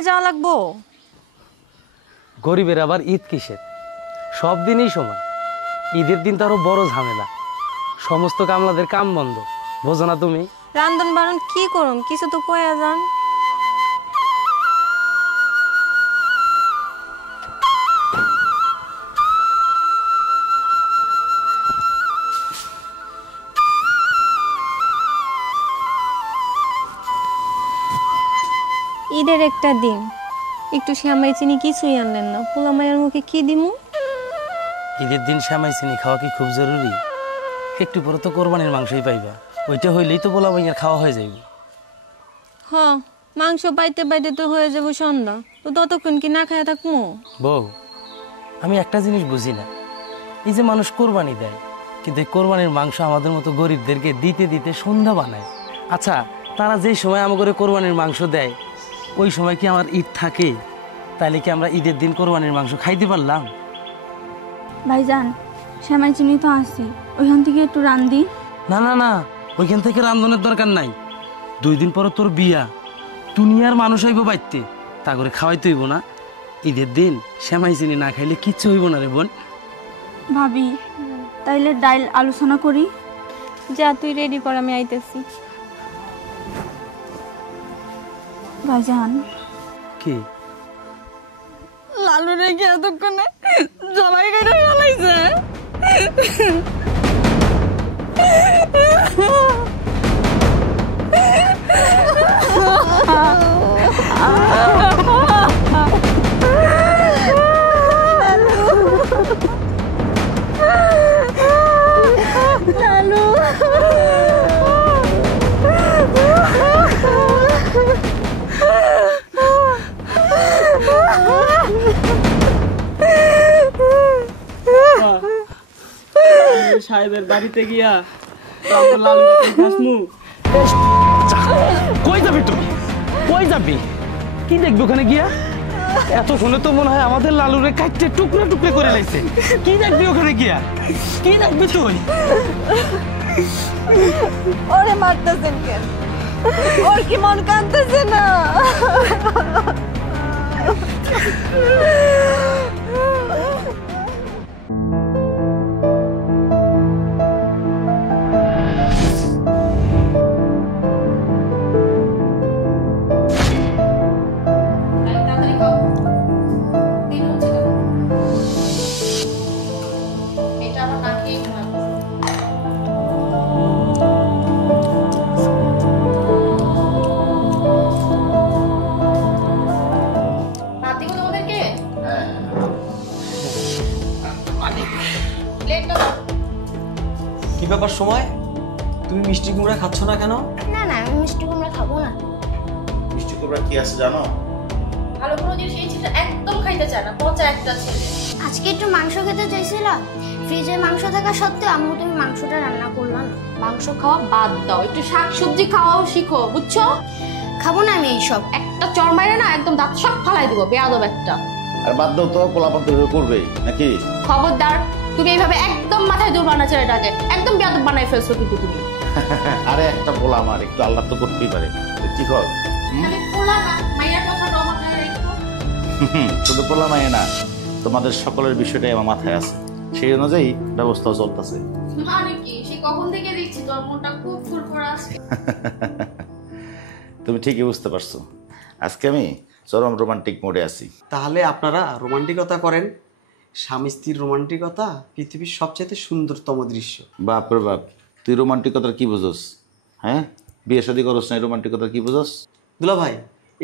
গ্রামে যাওয়া লাগবো? গরিবের আবার ঈদ কিসের, সব দিনই সমান। ঈদের দিন তো আরো বড় ঝামেলা, সমস্ত কামলাদের কাম বন্ধ, বোঝো না তুমি? রান্ধন বারণ কি করুম, কিছু তো কয়া যান। ঈদের একটা দিন একটু শ্যামাই চিনি কিছুই আনলেন না, পোলা মায়ের মুখে কি দিমু? ঈদের দিন শ্যামাই চিনি খাওয়া কি খুব জরুরি? একটু পরে তো কোরবানির মাংসই পাইবা, ওইটা হইলেই তো পোলা মাইয়ার খাওয়া হয়ে যাইবে। হ, মাংস পাইতে পাইতে তো হয়ে যাবো সন্ধ্যা, তো ততক্ষণ কি না খায়া থাকবো? বউ, আমি একটা জিনিস বুঝি না, এই যে মানুষ কোরবানি দেয়, কিন্তু এই কোরবানির মাংস আমাদের মতো গরিবদেরকে দিতে দিতে সন্ধ্যা বানায়। আচ্ছা, তারা যেই সময় আমাকে কোরবানির মাংস দেয়, ওই সময় কি আমার ঈদ থাকে? তাইলে কি আমরা ঈদের দিন কোরবানির মাংস খাইতে পারলাম? ভাইজান, শ্যামাই চিনি তো আসি, ওইখান থেকে একটু রান্ধি। না না না, ওইখান থেকে রান্ধনের দরকার নাই। 2 দিন পরে তোর বিয়া, দুনিয়ার মানুষ হইব বাইতে, তা করে খাওয়াইতে হইব না? ঈদের দিন শ্যামাই চিনি না খাইলে কিচ্ছু হইব না রে বোন। ভাবি, তাইলে ডাইল আলোচনা করি। যা তুই রেডি কর, আমি আইতেছি। ভাইজান, কি লালু রেখে এতক্ষণে জবাই কেটে ফেলাইছে। লালু, সাহেবের বাড়িতে গিয়া লালু হাসমু। কই যাবি তুমি? কই যাবি? কি দেখবি ওখানে গিয়া? এতক্ষণে তো মনে হয় আমাদের লালুরে কাটতে টুকরো টুকরো করে লাইছে। কি দেখবি ওখানে গিয়া? কি দেখবি তুই? ওরে মারতেছেন কেন? ওর কি মন কাঁদতেছে না? কি ব্যাপার সময়, তুমি মিষ্টি কুমড়া খাচ্ছ না কেন? না না, আমি মিষ্টি কুমড়া খাবো না। মিষ্টি কুমড়া কি আছে জানো? ভালো কোনো জিনিস এই ছেলে একদম খাইতে চায় না, পচা একটা ছেলে। আজকে একটু মাংস খেতে চাইছিলাম, ফ্রিজে মাংস থাকা সত্ত্বেও আম্মু তুমি মাংসটা রান্না করলা না। মাংস খাওয়া বাদ দাও, একটু শাক সবজি খাওয়াও শিখো, বুঝছো? খাবো না আমি এইসব। একটা চড় মাইরে না একদম দাঁত সব ফালাই দিব, বেয়াদব একটা। আর বাদ দাও তো, কোলাপান তো করবেই নাকি? খবরদার, তুমি এইভাবে একদম মাথায় দূর বানা ছেলেটাকে, একদম বেয়াদব বানাই ফেলছো কিন্তু তুমি। আরে একটা পোলা আমার একটু আল্লাহ তো করতেই পারে, কি কর? আমি পোলা না, মাইয়ার কথাটা মাথায় রেখো। শুধু পোলা মায়ে না, তোমাদের সকলের বিষয়টাই আমার মাথায় আছে, সেই অনুযায়ী ব্যবস্থাও চলতেছে। মানে কি, সে কখন থেকে দেখছি তোর মনটা খুব ফুরফুরা আছে। তুমি ঠিকই বুঝতে পারছো, আজকে আমি চরম রোমান্টিক মোডে আছি। তাহলে আপনারা রোমান্টিকতা করেন। স্বামী স্ত্রীর রোমান্টিকতা পৃথিবীর সবচেয়ে সুন্দরতম দৃশ্য। বাপ রে বাপ, তুই রোমান্টিকতার কি বুঝোস? হ্যাঁ, বিয়ে শাদী করস না, রোমান্টিকতার কি বুঝোস? দুলা ভাই,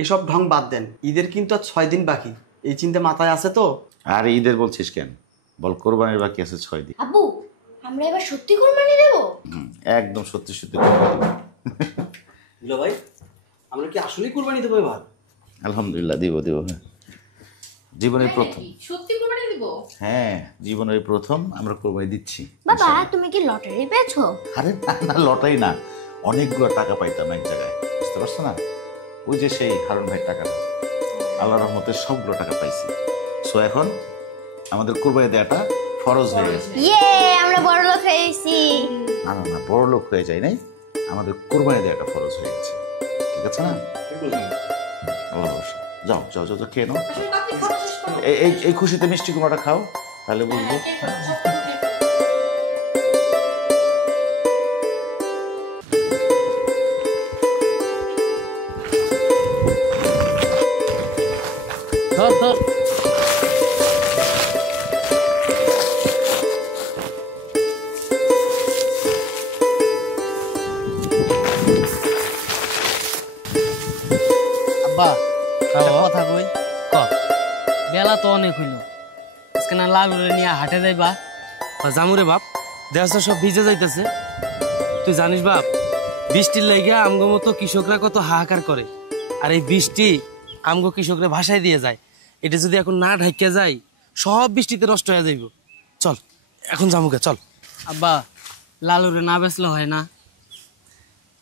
এসব ঢং বাদ দেন, ঈদের কিন্তু আর 6 দিন বাকি, এই চিন্তা মাথায় আছে তো? আর ঈদের বলছিস কেন? বল কোরবানির বাকি আছে 6 দিন। আব্বু, আমরা এবার সত্যি কুরবানি দেবো? একদম সত্যি সত্যি কোরবানি দিব। দুলা ভাই, আমরা কি আসলেই কুরবানি দেবো এবার? আলহামদুলিল্লাহ দিব দিব। জীবনের প্রথম। সত্যি কুরবানি দিব? হ্যাঁ, জীবনের প্রথম আমরা কোরবানি দিচ্ছি। বাবা, তুমি কি লটারি পেয়েছো? আরে না না, লটারি না, অনেকগুলো টাকা পাইতাম এক জায়গায়, বুঝতে পারছো না? ওই যে সেই হারুন ভাইয়ের টাকাটা, আল্লাহর রহমতে সবগুলো টাকা পাইছি। সো এখন আমাদের কোরবানি দেওয়াটা ফরজ হয়ে গেছে। ইয়ে, আমরা বড় লোক হয়ে গেছি। না না না, বড় লোক হয়ে যায় নাই, আমাদের কোরবানি দেওয়াটা ফরজ হয়ে গেছে, ঠিক আছে না? আল্লাহ ভরসা। যাও যাও যাও যাও, খেয়ে নাও। এই খুশিতে মিষ্টি কুমড়াটা খাও, তাহলে বুঝবো। ধর ধর। আব্বা হ্যাঁ, একটা কথা কই, ক। বেলা তো অনেক হইল, আজকে না লালুরে নিয়ে হাটে যাইবা? জামুরে বাপ, দেখ তো সব ভিজে যাইতেছে। তুই জানিস বাপ, বৃষ্টির লাইগা আমগো মতো কৃষকরা কত হাহাকার করে, আর এই বৃষ্টি আমগো কৃষকরা ভাসায় দিয়ে যায়। এটা যদি এখন না ঢাকিয়া যায়, সব বৃষ্টিতে নষ্ট হয়ে যাইব। চল এখন জামুকে চল। আব্বা লালুরে না বেচলে হয় না?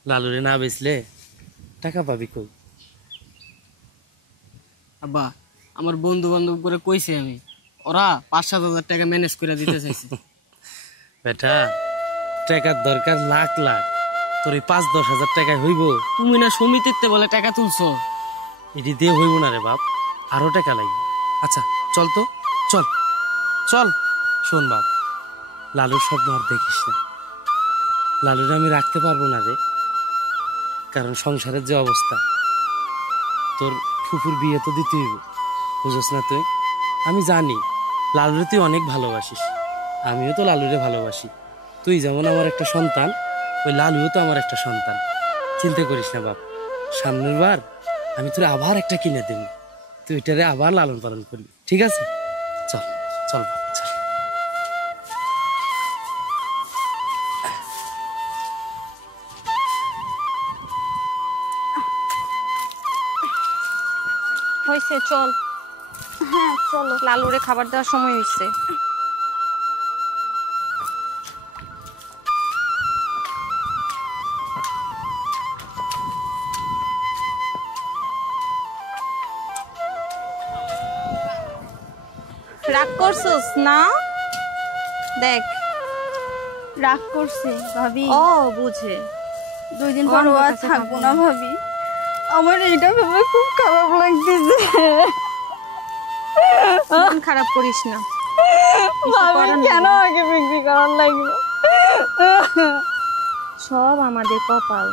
লালুরে না বেচলে টাকা পাবি কই? আব্বা আমার বন্ধু বান্ধব করে কইছে আমি, ওরা 5-7 হাজার টাকা ম্যানেজ করে দিতে চাইছে। বেটা, টাকার দরকার লাখ লাখ, তোর এই 5-10 হাজার টাকায় হইব? তুমি না সমিতিতে বলে টাকা তুলছো। এটি দিয়ে হইব না রে বাপ, আরো টাকা লাগবে। আচ্ছা চল তো, চল চল। শোন বাপ, লালুর স্বপ্ন আর দেখিস না। লালুর আমি রাখতে পারবো না রে, কারণ সংসারের যে অবস্থা, তোর ফুফুর বিয়ে তো দিতে হইব, বুঝোস না তুই? আমি জানি লালুরে তুই অনেক ভালোবাসিস, আমিও তো লালুরে ভালোবাসি। তুই যেমন আমার একটা সন্তান, ওই লালুও তো আমার একটা সন্তান। চিন্তা করিস না বাপ, সামনের বার আমি তোর আবার একটা কিনে দেব, তুই এটারে আবার লালন পালন করবি, ঠিক আছে? চল চল বাপ, চল। হয়েছে, চল। হ্যাঁ চলো। লালুরে খাবার দেওয়ার সময় হয়েছে। রাগ করছস না? দেখ, রাগ করছে ভাবি। ও বুঝে। 2 দিন পর ও আর থাকবো না ভাবি। আমার এটা ভেবে খুব খারাপ লাগতেছে। মন খারাপ করিস না, ভাবি কেন আগে বিক্রি করার লাগলো? সব আমাদের কপাল,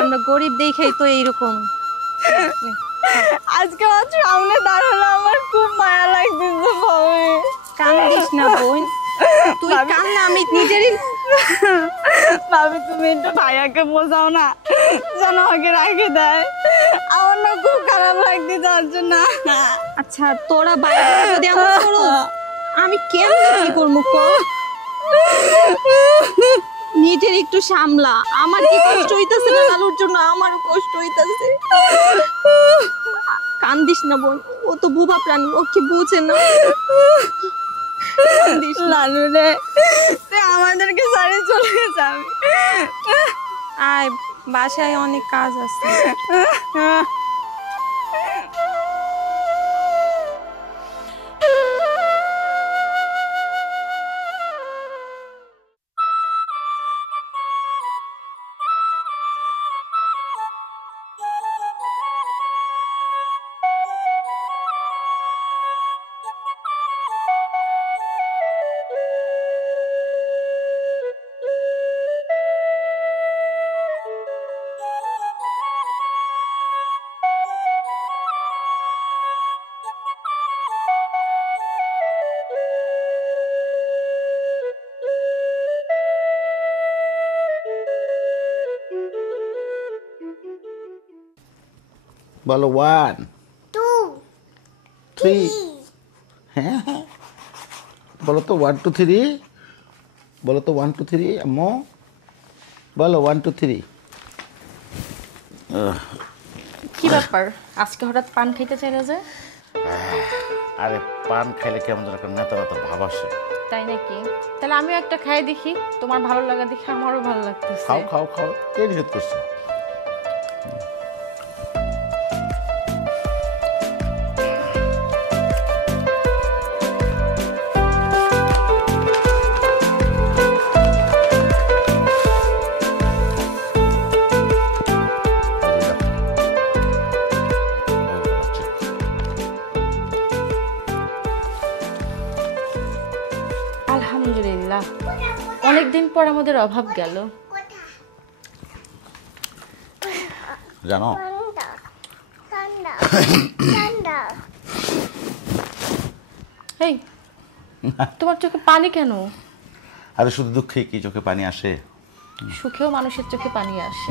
আমরা গরিব দেখেই তো এইরকম। আজকে আমার সামনে দাঁড়ালো, আমার খুব মায়া লাগতেছে ভাবি। কান্দিস না বোন, তুই কান্না আমি নিজেরই। ভাবি তুমি একটু ভাইয়াকে বোঝাও না, যেন আগে রাখে দেয়। আমার না খুব খারাপ লাগতে যাচ্ছে না। আচ্ছা তোরা বাইরে যদি এমন করো, আমি কেমনে কি করবো কর? নিজের একটু সামলা, আমার কি কষ্ট হইতাছে না লালুর জন্য, আমারও কষ্ট হইতাছে। কান্দিস না বোন, ও তো বুবা প্রাণী, ও কি বুঝে না। লালু রে, তুই আমাদেরকে ছাড়ে চলে যাবি? আয়, বাসায় অনেক কাজ আছে। বলো 1 2 3। হ্যাঁ হ্যাঁ বলো তো 1 2 3, বলো তো 1 2 3 আম্মু, বলো 1 2 3। কি ব্যাপার আজকে হঠাৎ পান খাইতে চাইলে যে? আরে পান খাইলে কেমন যেন একটা নেতা নেতা ভাব আসে। তাই নাকি? তাহলে আমিও একটা খাই দেখি, তোমার ভালো লাগা দেখি আমারও ভালো লাগতেছে। খাও খাও খাও, কে নিষেধ করছে? অনেকদিন পর আমাদের অভাব গেল। জানো এই তোমার চোখে পানি কেন? আরে শুধু দুঃখে কি চোখে পানি আসে? সুখেও মানুষের চোখে পানি আসে।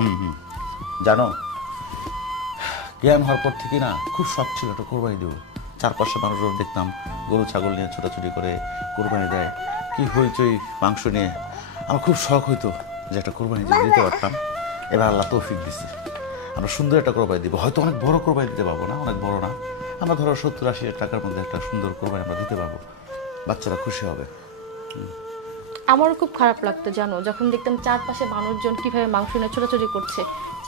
জানো জ্ঞান হওয়ার পর থেকে না খুব শখ ছিল একটা কোরবানি দেবো। চারপাশে মানুষজন দেখতাম গরু ছাগল নিয়ে ছোটাছুটি করে কোরবানি দেয়, কি হইচই মাংস নিয়ে। আমার খুব শখ হইতো যে একটা কোরবানি যদি দিতে পারতাম। এবার আল্লাহ তৌফিক দিচ্ছে, আমরা সুন্দর একটা কোরবানি দিব। হয়তো অনেক বড় কোরবানি দিতে পারবো না, অনেক বড় না, আমরা ধরো 70-80 টাকার মধ্যে একটা সুন্দর কোরবানি আমরা দিতে পারবো, বাচ্চারা খুশি হবে। আমারও খুব খারাপ লাগতো জানো, যখন দেখতাম চারপাশে মানুষজন কিভাবে মাংস নিয়ে ছোটাছুটি করছে।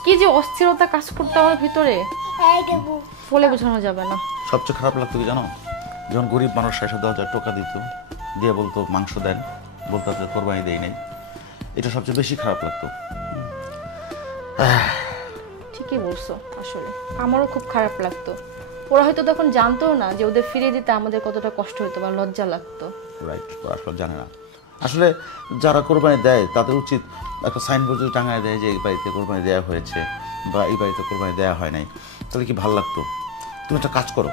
কি যে অস্থিরতা কাজ করতো আমার ভিতরে, বলে বোঝানো যাবে না। সবচেয়ে খারাপ লাগতো কি জানো, যখন গরিব মানুষ 10,000 টাকা দিত, দিয়ে বলতো মাংস দেন, বলতো যে কোরবানি দেই নাই। এটা সবচেয়ে বেশি খারাপ লাগতো। ঠিকই বলছো, আসলে আমারও খুব খারাপ লাগতো। ওরা হয়তো তখন জানতো না যে ওদের ফিরিয়ে দিতে আমাদের কতটা কষ্ট হতো বা লজ্জা লাগতো। রাইট, ওরা আসলে জানে না। আসলে যারা কোরবানি দেয় তাদের উচিত একটা সাইনবোর্ড যদি টাঙায় দেয় যে এই বাড়িতে কোরবানি দেওয়া হয়েছে বা এই বাড়িতে কোরবানি দেওয়া হয় নাই, তাহলে কি ভালো লাগতো। তুমি একটা কাজ করো,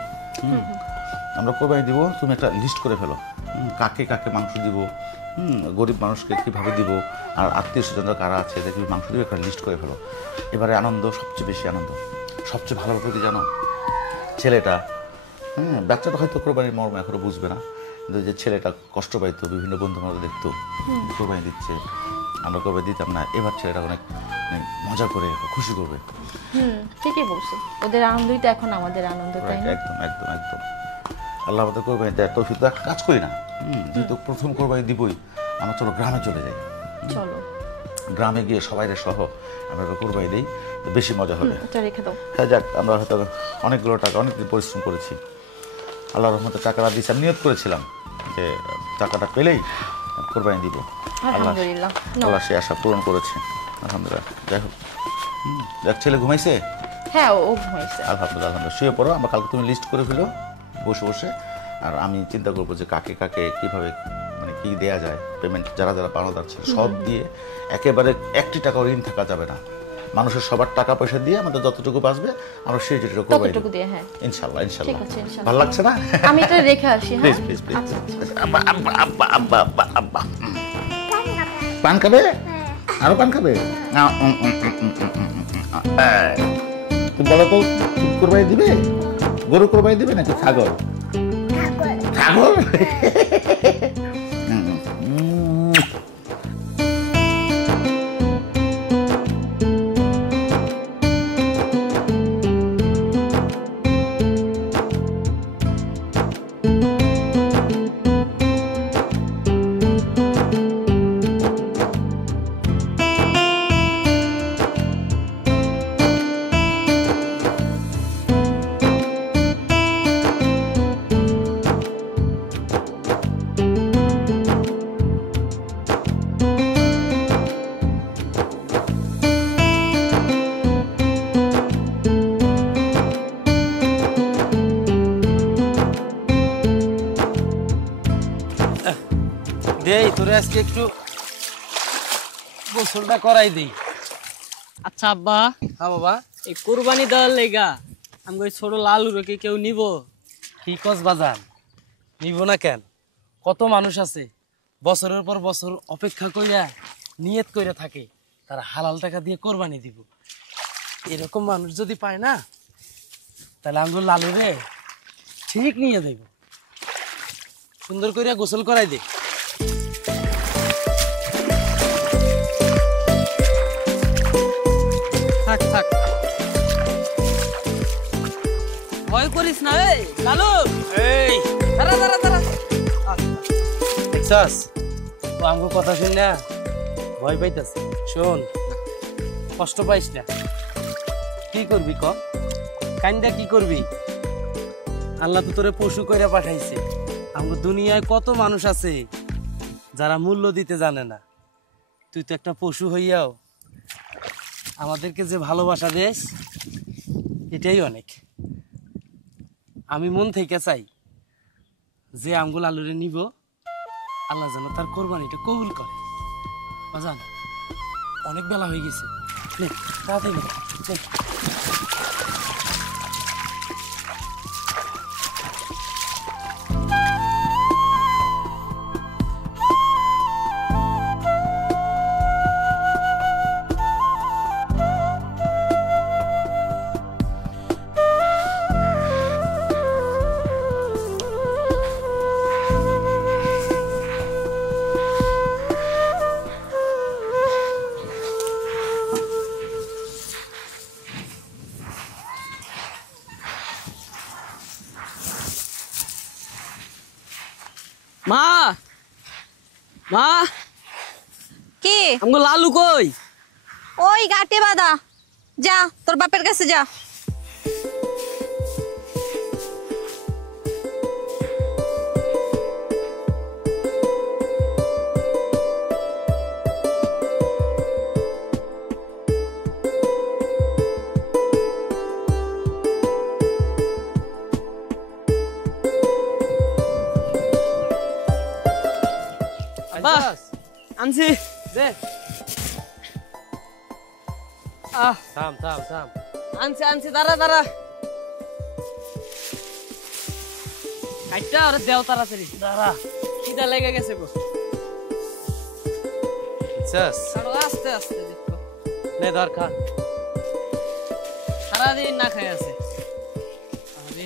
আমরা কোরবানি দিব, তুমি একটা লিস্ট করে ফেলো, কাকে কাকে মাংস দিব, গরিব মানুষকে কীভাবে দিব, আর আত্মীয় স্বজনরা কারা আছে দেখবি মাংস দিব, একটা লিস্ট করে ফেলো। এবারে আনন্দ, সবচেয়ে বেশি আনন্দ, সবচেয়ে ভালো প্রতি জানো ছেলেটা। বাচ্চাটা হয়তো কোরবানির মর্ম এখনো বুঝবে না, কিন্তু যে ছেলেটা কষ্ট পাইতো, বিভিন্ন বন্ধু বান্ধব দেখতো কোরবানি দিচ্ছে, আমরা কোরবানি দিতাম না, এবার ছেলেটা অনেক মজা করে খুশি করবে। ঠিকই বলছো, ওদের আনন্দই তো এখন আমাদের আনন্দ, তাই না? একদম একদম একদম। আল্লাহ আমাদের কোরবানি দেয় তৌফিক, তো একটা কাজ করি না, যেহেতু প্রথম কোরবানি দিবই, আমরা চলো গ্রামে চলে যাই। চলো গ্রামে গিয়ে সবাই সহ আমরা একটা কোরবানি দিই, তো বেশি মজা হবে। এটা রেখে দাও। হ্যাঁ যাক, আমরা হয়তো অনেকগুলো টাকা অনেকদিন পরিশ্রম করেছি, আল্লাহর রহমতে টাকাটা দিয়েছি। আমি নিয়ত করেছিলাম যে টাকাটা পেলেই কোরবানি দিব। আলহামদুলিল্লাহ, আল্লাহ সে আশা পূরণ করেছে, আলহামদুলিল্লাহ। যাই হোক, যাক, ছেলে ঘুমাইছে? হ্যাঁ, ও ঘুমাইছে। আলহামদুলিল্লাহ আলহামদুলিল্লাহ। শুয়ে পড়ো, আমরা কালকে তুমি লিস্ট করে ফেলো বসে বসে, আর আমি চিন্তা করবো যে কাকে কাকে কীভাবে মানে কী দেওয়া যায়, পেমেন্ট যারা যারা পাওনাদার ছিল সব দিয়ে, একেবারে একটি টাকাও ঋণ থাকা যাবে না। মানুষের সবার টাকা পয়সা দিয়ে আমাদের যতটুকু বাঁচবে আমরা সেই যেটুকু করবো ইনশাল্লাহ। ইনশাল্লাহ, ভালো লাগছে না? আমি এটা রেখে আসি। Please please please. আব্বা আব্বা আব্বা আব্বা আব্বা আব্বা পান খাবে? আরো পান খাবে? তুমি বলো তো, কোরবানি দিবে? গরু কোরবানি দিবে নাকি ছাগল? ছাগল। দেই তোরে আজকে একটু গোসলটা করাই দেই। আচ্ছা আব্বা। হ্যাঁ বাবা। এই কোরবানি দেওয়ার লেগা আমি ছোট লালুরে কি কেউ নিব? কি কস বাজান, নিব না কেন? কত মানুষ আছে বছরের পর বছর অপেক্ষা কইরা নিয়ত কইরা থাকে তারা হালাল টাকা দিয়ে কোরবানি দিব। এরকম মানুষ যদি পায় না, তাহলে আঙ্গুর লালুরে ঠিক নিয়ে দেব। সুন্দর কইরা গোসল করাই দে। থাক থাক, ভয় করিস না। এই লালু, এই দাঁড়া দাঁড়া দাঁড়া। দেখছাস তো আমগো কথা শুন না ভয় পাইতাছে। শোন, কষ্ট পাইস না। কি করবি ক? কাইন্দা কি করবি? আল্লাহ তো তোরে পশু কইরা পাঠাইছে। আমগো দুনিয়ায় কত মানুষ আছে যারা মূল্য দিতে জানে না। তুই তো একটা পশু হইয়াও আমাদেরকে যে ভালোবাসা দেস, এটাই অনেক। আমি মন থেকে চাই যে আমগুলো আলুরে নিব, আল্লাহ যেন তার কোরবানিটা কবুল করে। বাজান অনেক বেলা হয়ে গেছে, নে তাড়াতাড়ি নে, নে। মা, মা, কি আমগো লালু কই? ওই গাটে বাদা, যা তোর বাপের কাছে যা। বাহ, আনছি। দে। থাম থাম থাম। আনছি, দাঁড়া দাঁড়া। কাইটা ওরে দেও তাড়াতাড়ি। দাঁড়া। খিদা লেগে গেছে গো। চাস কারো আস্তে আস্তে দেখো। নে ধর খা। সারাদিন না খাই আছে। আরে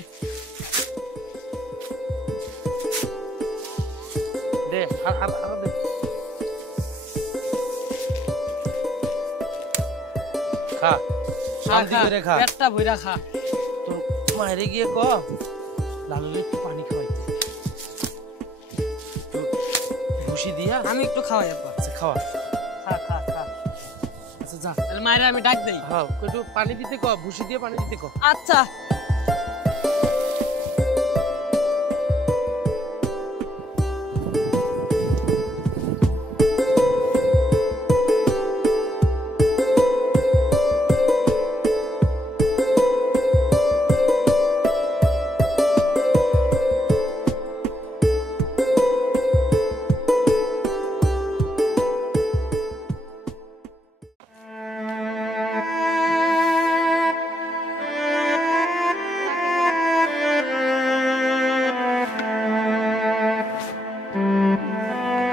দে আর দে। খা, শান্তি করে খা। পেটটা ভইরা খা। তোর মায়েরে গিয়ে ক লালু একটু পানি খাওয়াইতে, একটু ভুসি দিয়া। আমি একটু খাওয়াই আপা। আচ্ছা খাওয়া, খা খা খা। আচ্ছা যা, তাহলে মায়ের আমি ডাক দেই। হ্যাঁ একটু পানি দিতে ক, ভুসি দিয়ে পানি দিতে ক। আচ্ছা।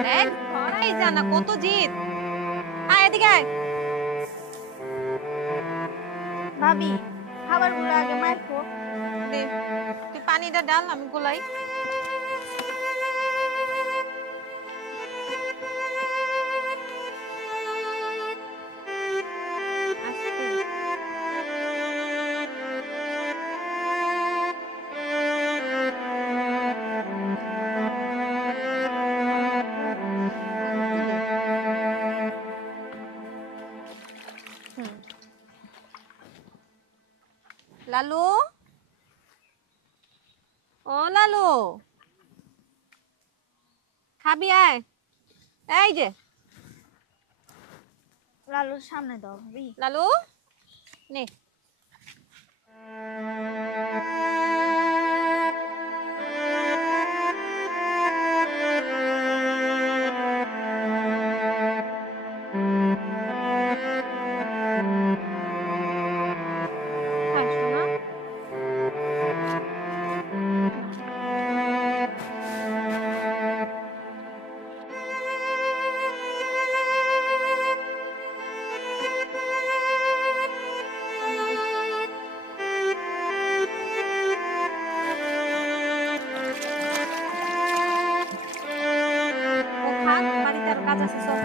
দেখ ধরাই জানা কত জিদ। আয় এদিকে আয়। ভাবি খাবারগুলো আগে মাখো। দে, তুই পানিটা ডাল, আমি গোলাই। লালু, ও লালু, খাবি আয়। এই যে লালুর সামনে দাও ভাবি। লালু নে। খাস না? ও থাক, বাড়িতে আর কাজ আছে চল।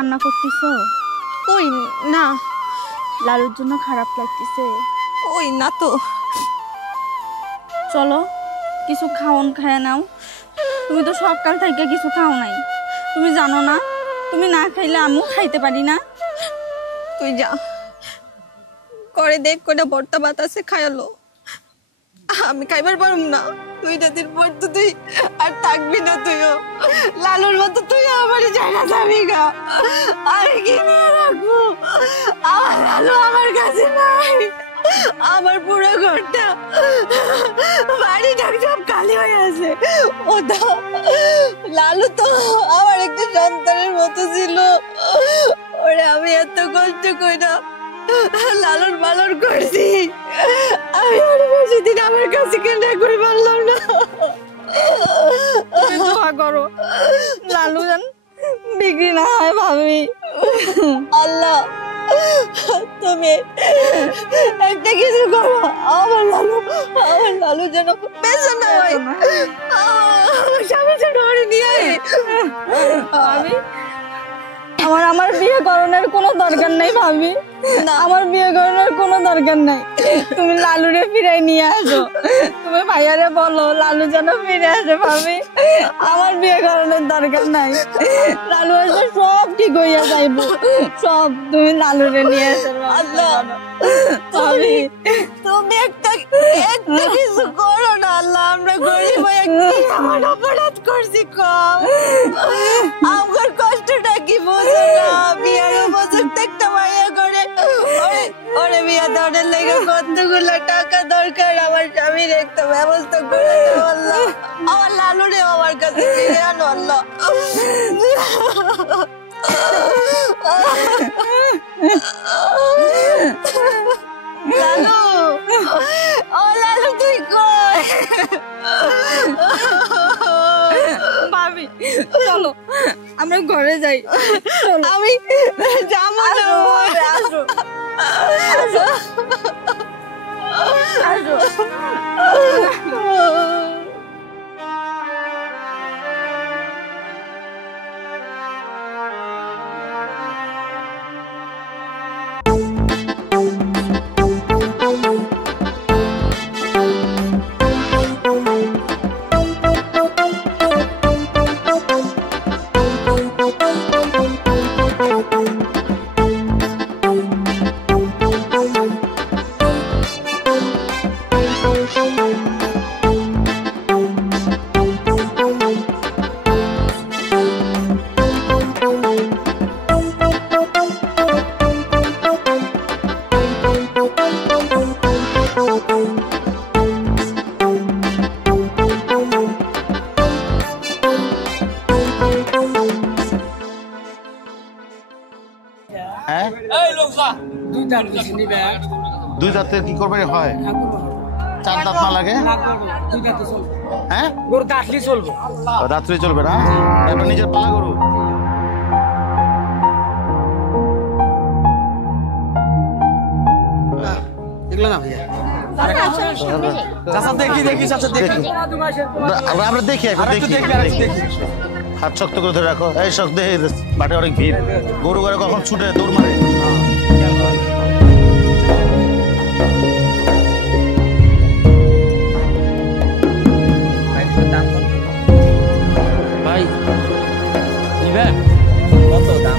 কান্না করতেছো? কই না। লালুর জন্য খারাপ লাগতেছে? কই না তো। চলো কিছু খাওন খায় নাও। তুমি তো সকাল থেকে কিছু খাও নাই, তুমি জানো না? তুমি না খাইলে আমিও খাইতে পারি না। তুই যা করে দেখ কোটা বর্তা বাতাসে খায়ালো, আমি খাইবার পারুম না। তুই দিন পর তো তুই আর থাকবি না। তুইও লালুর মতো তুই আমার জায়গা যাবি গা। আমি কি নিয়ে রাখবো? আমার লালু আমার কাছে নাই। আমার পুরো ঘরটা বাড়িটা সব খালি হয়ে আছে। ও তো লালু তো আমার একটা সন্তানের মতো ছিল। ওরে আমি এত কষ্ট কইরা লালন পালন করছি, আমি আর বেশি দিন আমার কাছে কেনা করে পারলাম না। দোয়া করো লালু যেন বিক্রি না হয় ভাবি। আল্লাহ তুমি একটা কিছু করো, আমার লালু যেন বেঁচে না হয়। আমার স্বামী যেন ওরে নিয়ে আয়। ভাবি আমার বিয়ে করানোর কোনো দরকার নাই ভাবি, আমার বিয়ে করানোর কোনো দরকার নাই। তুমি লালুরে ফিরাই নিয়ে আসো, তুমি ভাইয়ারে বলো লালু যেন ফিরে আসে ভাবি। আমার বিয়ে করানোর দরকার নাই, লালু আসলে সব ঠিক হইয়া যাইবো সব। তুমি লালুরে নিয়ে আসো আল্লাহ ভাবি। তুমি একটা কিছু করো না আল্লাহ। আমরা গরিব হয়ে কি এমন অপরাধ করছি কম? আমার কষ্টটা কি বোঝো না? বিয়ার উপযুক্ত একটা মাইয়া করে ওরে বিয়া দেওয়ার লেগে কতগুলো টাকা দরকার। আমার স্বামীর একটা ব্যবস্থা করে দাও আল্লাহ। আমার লালুরে আমার কাছে ফিরে আনো আল্লাহ। লালু, ও লালু তুই কই? ভাবি চলো আমরা ঘরে যাই। আমি যাবো না। আসো আসো হ্যাঁ দুই দাঁতের কি করবে হয়? চার দাঁত না লাগে? হ্যাঁ দাঁতলি চলবে না, এবার নিজের পালা গরু। দেখলো না ভাইয়া? চাচা দেখি চাচা দেখি। আমরা দেখি এখন দেখি। হাত শক্ত করে ধরে রাখো। এই শক্ত দেখে মাঠে অনেক ভিড়, গরু ঘরে কখন ছুটে দৌড় মারে। ভাই নিবেন কত দাম?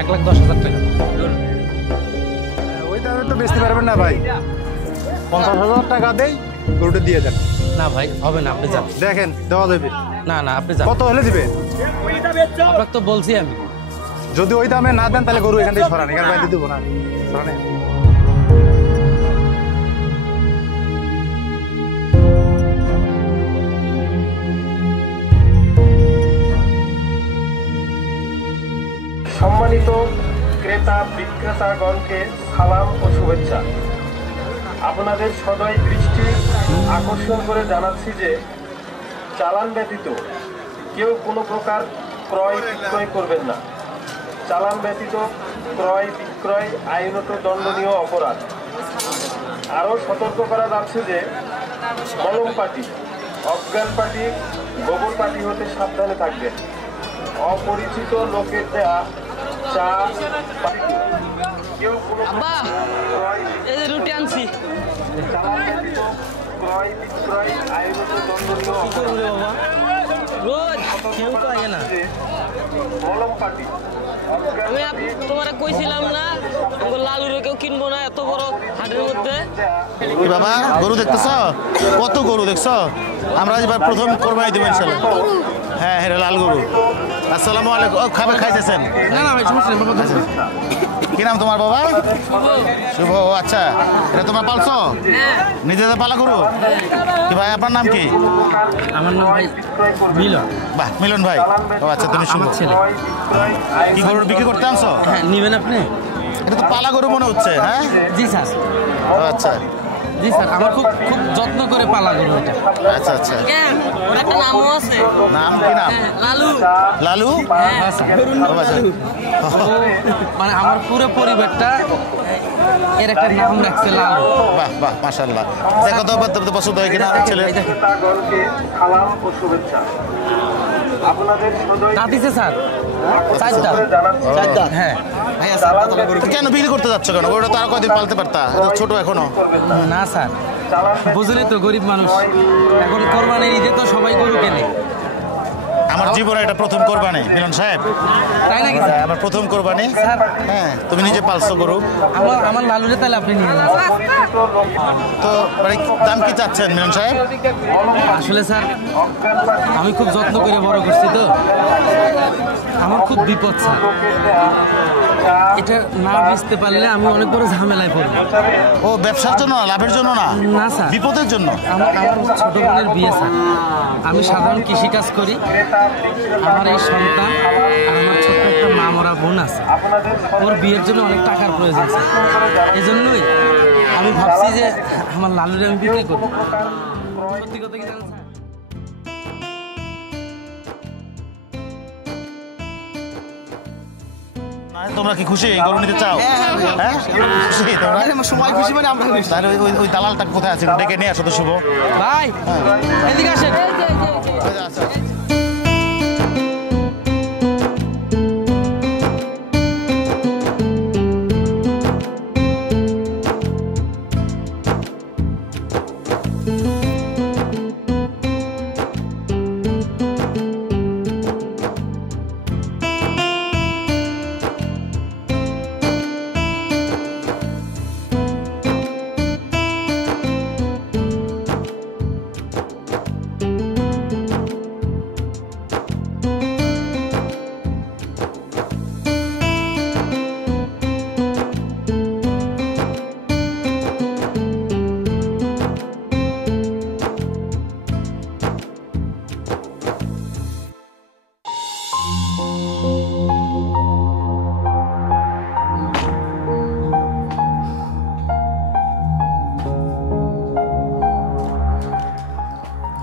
1,10,000 টাকা। ওই দামে তো বেচতে পারবেন না ভাই। 50,000 টাকা দেই, গরুটা দিয়ে দেন। না ভাই হবে না, আপনি যান। দেখেন দেওয়া যাবে না না আপনি যান। কত হলে দিবে? আপনাকে তো বলছি আমি। যদি ওই দামে না দেন তাহলে গরু এখান থেকে সরান, এখানে বাইরে দেবো না। সরান। সম্মানিত ক্রেতা বিক্রেতাগণকে সালাম ও শুভেচ্ছা। আপনাদের সদয় দৃষ্টি আকর্ষণ করে জানাচ্ছি যে চালান ব্যতীত কেউ কোনো প্রকার ক্রয় বিক্রয় করবেন না। চালান ব্যতীত ক্রয় বিক্রয় আইনত দণ্ডনীয় অপরাধ। আরও সতর্ক করা যাচ্ছে যে মলম পার্টি, অজ্ঞান পার্টি, গোবর পার্টি হতে সাবধানে থাকবেন। অপরিচিত লোকের দেয়া চা কেউ কোনো রুটি আনছি চালান ব্যতীত ক্রয় বিক্রয় আইনত দণ্ডনীয় রোজ কেউ পায় না মলম পাটি আমি তোমার কইছিলাম না আমাকে লালুরে কেউ কিনবো না এত বড় হাটের মধ্যে। কি বাবা গরু দেখতেছ? কত গরু দেখছ? আমরা এবার প্রথম কোরবানি দেবো ইনশাল্লাহ। হ্যাঁ হ্যাঁ লাল গরু। আসসালামু আলাইকুম। খাইতেছেন? না না ভাই সমস্যা নেই বাবা। কি নাম তোমার বাবা? শুভ। আচ্ছা এটা তোমরা পালছো? নিজেদের পালা গরু? কি ভাই আপনার নাম কি? আমার নাম ভাই মিলন। বাহ মিলন ভাই। ও আচ্ছা তুমি শুভ ছেলে। কি গরু বিক্রি করতে আনছো? হ্যাঁ নিবেন আপনি? এটা তো পালা গরু মনে হচ্ছে। হ্যাঁ জি স্যার। ও আচ্ছা জি স্যার আমার খুব খুব যত্ন করে পালা গরু এটা। আচ্ছা আচ্ছা ওর একটা নামও আছে। নাম কি নাম? লালু। লালু? হ্যাঁ স্যার। ও আচ্ছা মানে আমার পুরো পরিবারটা এর একটা নাম রাখছে লালু। বাহ বাহ মাশাআল্লাহ। দেখো তো পছন্দ হয় কিনা ছেলে? ক্রেতাগণকে সালাম ও শুভেচ্ছা। আপনাদের সদয় দিছে স্যার চারটা। জানাচ্ছি হ্যাঁ তো কেন বিক্রি করতে যাচ্ছ কেন? গরুটা তো আর কয়দিন পালতে পারতা, এটা ছোট এখনো। না স্যার বুঝলে তো গরিব মানুষ, এখন কোরবানির ঈদে তো সবাই গরু কেনে। আমার জীবনে এটা প্রথম কোরবানি মিলন সাহেব। তাই নাকি স্যার? আমার প্রথম কোরবানি। হ্যাঁ তুমি নিজে পালছো গরু? আমার লালুরে তাহলে আপনি নিয়ে যান। তো মানে দাম কি চাচ্ছেন মিলন সাহেব? আসলে স্যার আমি খুব যত্ন করে বড় করছি তো আমার খুব বিপদ স্যার। এটা না বুঝতে পারলে আমি অনেক বড় ঝামেলায় পড়বো। ও ব্যবসার জন্য না, লাভের জন্য না? না স্যার বিপদের জন্য। আমার ছোট বোনের বিয়ে স্যার। আমি সাধারণ কৃষিকাজ করি। আমার এই সন্তান আর আমার ছোট্ট একটা মা মরা বোন আছে, ওর বিয়ের জন্য অনেক টাকার প্রয়োজন স্যার। এজন্যই আমি ভাবছি যে আমার লালুরে আমি বিক্রি করবো। সত্যি কথা কি জানেন স্যার? তোমরা কি খুশি গরু নিতে চাও? হ্যাঁ খুশি তোমরা? সময় খুশি মানে আমরা খুশি। তাহলে ওই দালালটা কোথায় আছে ডেকে নিয়ে আসো তো শুভ। ভাই এদিকে আসেন। আচ্ছা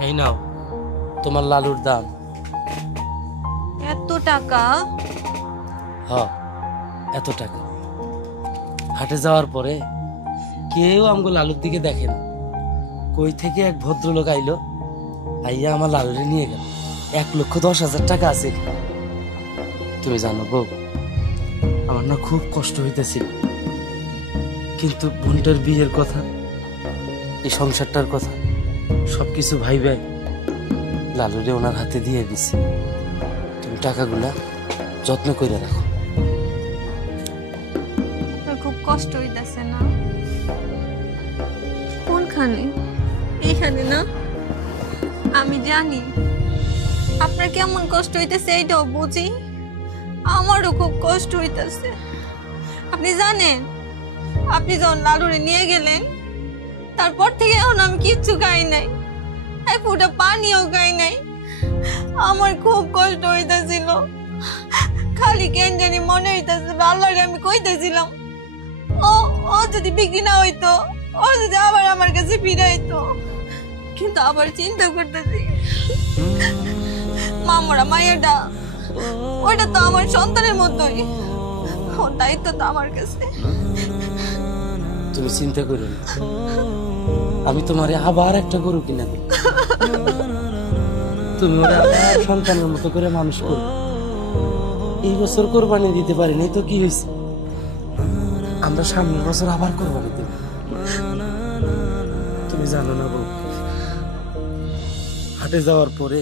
এই নাও তোমার লালুর দাম। এত টাকা? হ্যাঁ এত টাকা। হাটে যাওয়ার পরে কেউ আমগো লালুর দিকে দেখে না। কই থেকে এক ভদ্রলোক আইলো, আইয়া আমার লালুরে নিয়ে গেল। 1,10,000 টাকা আছে। তুমি জানো বউ, আমার না খুব কষ্ট হইতেছিল, কিন্তু বোনটার বিয়ের কথা, এই সংসারটার কথা সবকিছু ভাইবে লালুরে ওনার হাতে দিয়ে দিছি। তুমি টাকাগুলা যত্ন করে রাখো। খুব কষ্ট হইতাছে না? কোনখানে? এইখানে না? আমি জানি আপনার কেমন কষ্ট হইতেছে, এইটাও বুঝি। আমারও খুব কষ্ট হইতেছে। আপনি জানেন, আপনি যখন লালুরে নিয়ে গেলেন তারপর থেকে এখন আমি কিচ্ছু খাই নাই, এক ফোঁটা পানিও খাই নাই। আমার খুব কষ্ট হইতেছিল, খালি কেন জানি মনে হইতেছিল আল্লাহরে আমি কইতেছিলাম ও যদি বিক্রি না হইতো, ও যদি আবার আমার কাছে ফিরাইতো। কিন্তু আবার চিন্তা করতেছি মামরা মায়েরটা ওইটা তো আমার সন্তানের মতোই, ওর দায়িত্ব তো আমার কাছে। তুমি চিন্তা করো না, আমি তোমারে আবার একটা গরু কিনে দেব। তুমি ওরা সন্তানের মতো করে মানুষ করো। এই বছর কোরবানি দিতে পারিনি তো কি হয়েছে, আমরা সামনের বছর আবার কোরবানি দেব। তুমি জানো না বউ, হাটে যাওয়ার পরে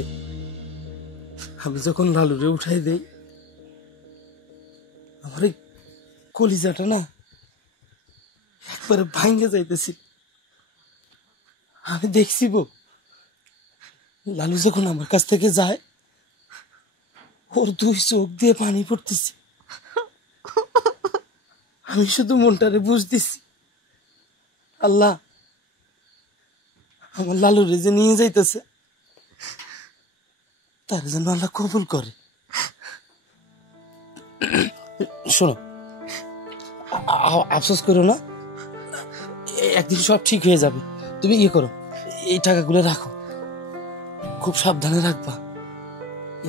আমি যখন লালুরে উঠাই দেই, আমার এই কলিজাটা না একবারে ভাঙ্গে যাইতেছি। আমি দেখছি বউ, লালু যখন আমার কাছ থেকে যায়, ওর 2 চোখ দিয়ে পানি পড়তেছে। আমি শুধু মনটারে বুঝতেছি, আল্লাহ আমার লালুরে যে নিয়ে যাইতেছে তার যেন আল্লাহ কবুল করে। শোনো, আফসোস করো না, একদিন সব ঠিক হয়ে যাবে। তুমি ইয়ে করো, এই টাকাগুলো রাখো, খুব সাবধানে রাখবা।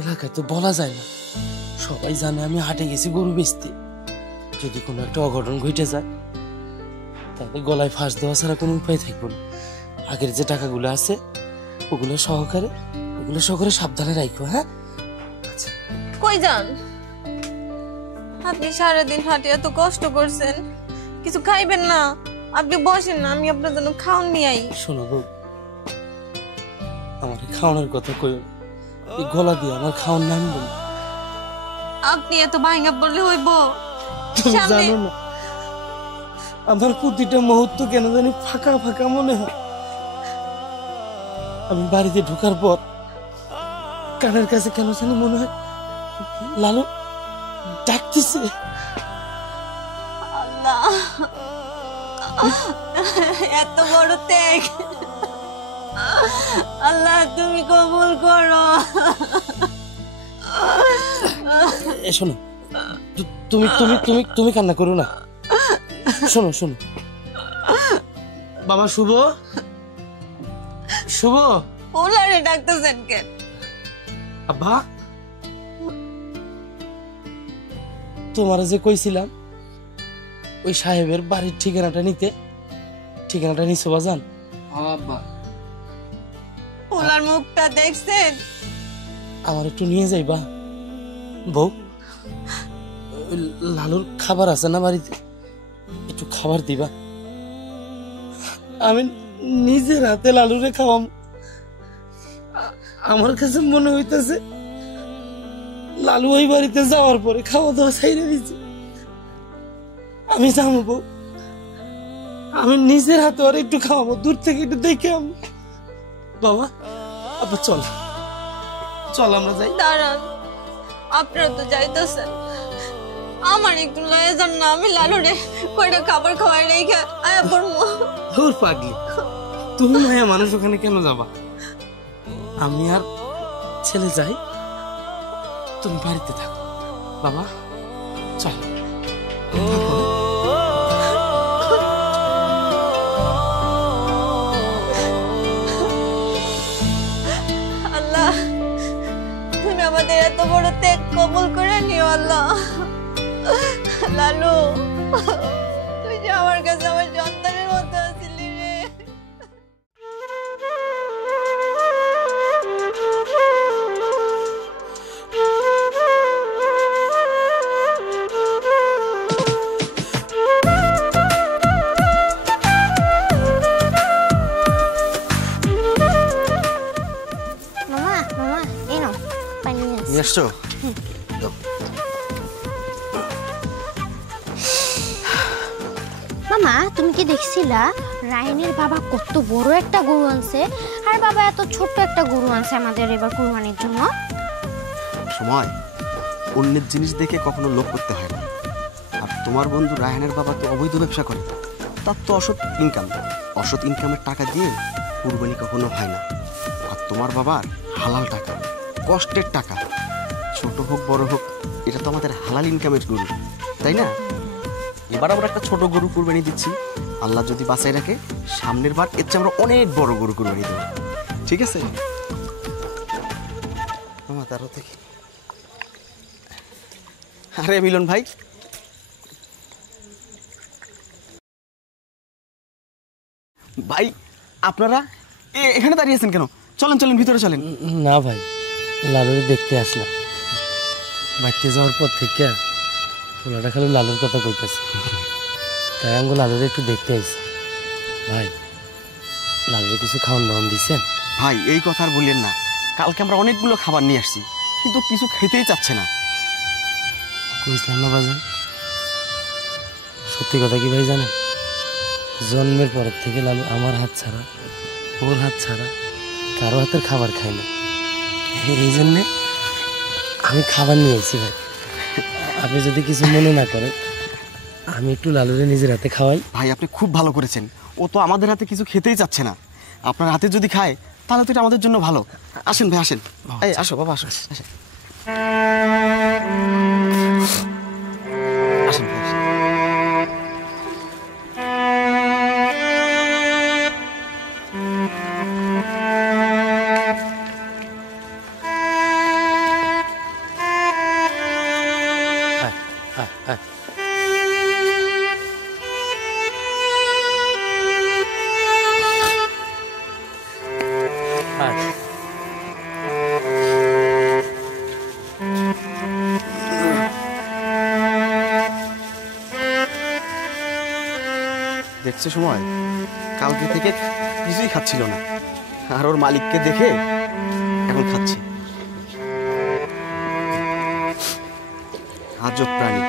এলাকায় তো বলা যায় না, সবাই জানে আমি হাটে গেছি গরু বেচতে। যদি কোনো একটা অঘটন ঘটে যায় তাহলে গলায় ফাঁস দেওয়া ছাড়া কোনো উপায় থাকবে না। আগের যে টাকাগুলো আছে ওগুলো সহকারে সাবধানে রাখো। হ্যাঁ, কই যান আপনি? সারাদিন হাটে এত কষ্ট করছেন, কিছু খাইবেন না? আপনি বসেন না, আমি আপনার জন্য খাওন নিয়ে আই। শোনো বউ, আমার খাওয়ানোর কথা কই, গলা দিয়ে আমার খাওয়ার নাম বল। আপনি এত ভাঙা বললে হইব? তুমি জানো না আমার প্রতিটা মুহূর্ত কেন জানি ফাঁকা ফাঁকা মনে হয়। আমি বাড়িতে ঢোকার পর কানের কাছে কেন জানি মনে হয় লালু ডাকতেছে। আল্লাহ, এত বড় ত্যাগ, আল্লাহ তুমি কবুল করো। শোনো, তুমি তুমি তুমি তুমি কান্না করো না। শোনো শোনো, বাবা শুভ, শুভ ওলারে ডাকতেছেন কেন? আব্বা, তোমার যে কইছিলাম ওই সাহেবের বাড়ির ঠিকানাটা নিতে, ঠিকানাটা নিছো বাজান? আব্বা, ওলার মুখটা দেখছেন? আমার একটু নিয়ে যাইবা বউ? লালুর খাবার আছে না বাড়িতে, একটু খাবার দিবা। আমি নিজের হাতে লালুরে খাওয়াম। আমার কাছে মনে হইতেছে লালু ওই বাড়িতে যাওয়ার পরে খাওয়া দাওয়া ছাইড়ে দিচ্ছে। আমি যাবো বউ, আমি নিজের হাতে আর একটু খাওয়াবো, দূর থেকে একটু দেখে আমি। বাবা আবার চল চল আমরা যাই। দাঁড়ান, আপনারা তো যাইতেছেন, আমার একটু লয়ে যান না, আমি লালুরে কয়টা খাবার খাওয়াই রেখে আয়া পড়বো। দূর পাগলি, তুমি মায়া মানুষ, ওখানে কেন যাবা? আমি আর ছেলে যাই, তুমি বাড়িতে থাকো। বাবা চল। আল্লাহ তুমি আমাদের এত বড় ত্যাগ কবুল করে নিও আল্লাহ। লালু, তুই যে আমার কাছে আমার সন্তানের মতো আছিলি রে। মামা মামা এই নাও পানি নিয়ে আসছো? মামা, তুমি কি দেখছিলা রায়নের বাবা কত বড় একটা গরু আনছে, আর বাবা এত ছোট্ট একটা গরু আনছে আমাদের এবার কুরবানির জন্য? সময় অন্যের জিনিস দেখে কখনো লোভ করতে হয় না। আর তোমার বন্ধু রায়হানের বাবা তো অবৈধ ব্যবসা করে, তার তো অসৎ ইনকাম, অসৎ ইনকামের টাকা দিয়ে কুরবানি কখনো হয় না। আর তোমার বাবার হালাল টাকা, কষ্টের টাকা, ছোট হোক বড় হোক, এটা তো আমাদের হালাল ইনকামের গরু, তাই না? এবার আমরা একটা ছোট গরু কুরবানি দিচ্ছি, আল্লাহ যদি বাঁচাই রাখে সামনের বার এর চেয়ে আমরা অনেক বড় গরু কুরবানি দেবো, ঠিক আছে? মামা তারও থেকে, আরে মিলন ভাই, ভাই আপনারা এখানে দাঁড়িয়েছেন কেন? চলেন চলেন ভিতরে চলেন। না ভাই, লালুরে দেখতে আসলাম। বাড়তে যাওয়ার পর থেকে পোলাটা খালি লালুর কথা কইতেছে, তাই আমি লালুর একটু দেখতে আইছি। ভাই, লালুরে কিছু খাওয়ান দাওয়ান দিচ্ছেন? ভাই এই কথা আর বললেন না, কালকে আমরা অনেকগুলো খাবার নিয়ে আসছি, কিন্তু কিছু খেতেই চাচ্ছে না। কইছিলাম না বাজান, সত্যি কথা কি ভাই জানেন, জন্মের পরের থেকে লালু আমার হাত ছাড়া, ওর হাত ছাড়া কারো হাতের খাবার খায় না। এই জন্যে আমি খাবার নিয়ে এসেছি ভাই। আপনি যদি কিছু মনে না করেন, আমি একটু লালুরে নিজের হাতে খাওয়াই। ভাই আপনি খুব ভালো করেছেন, ও তো আমাদের হাতে কিছু খেতেই চাচ্ছে না। আপনার হাতে যদি খায় তাহলে তো এটা আমাদের জন্য ভালো। আসেন ভাই আসেন, এই আসো বাবা আসো, আসেন আসেন ভাই, আসেন। দেখছে সময় কালকে থেকে কিছুই খাচ্ছিল না, আর ওর মালিককে দেখে এখন খাচ্ছে। আজব প্রাণী।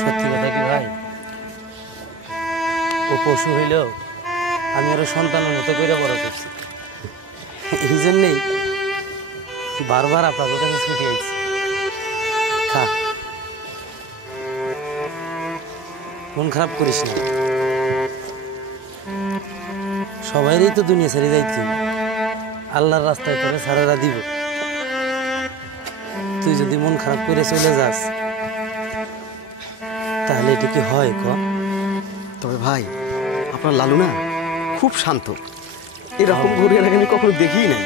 সত্যি কথা কি ভাই, ও পশু হইলেও আমি আরো সন্তানের মতো করে বড় করছি। এই জন্যেই বারবার আপনাদের কাছে ছুটি আইছি। খা, মন খারাপ করিস না, সবাইরই তো দুনিয়া ছেড়ে যাইতে, আল্লাহর রাস্তায় তোরে সারারা দিব। তুই যদি মন খারাপ করে চলে যাস তাহলে এটা কি হয় ক? তবে ভাই আপনার লালু না খুব শান্ত, এরকম ঘুরিয়ে আমি কখনো দেখিই নাই।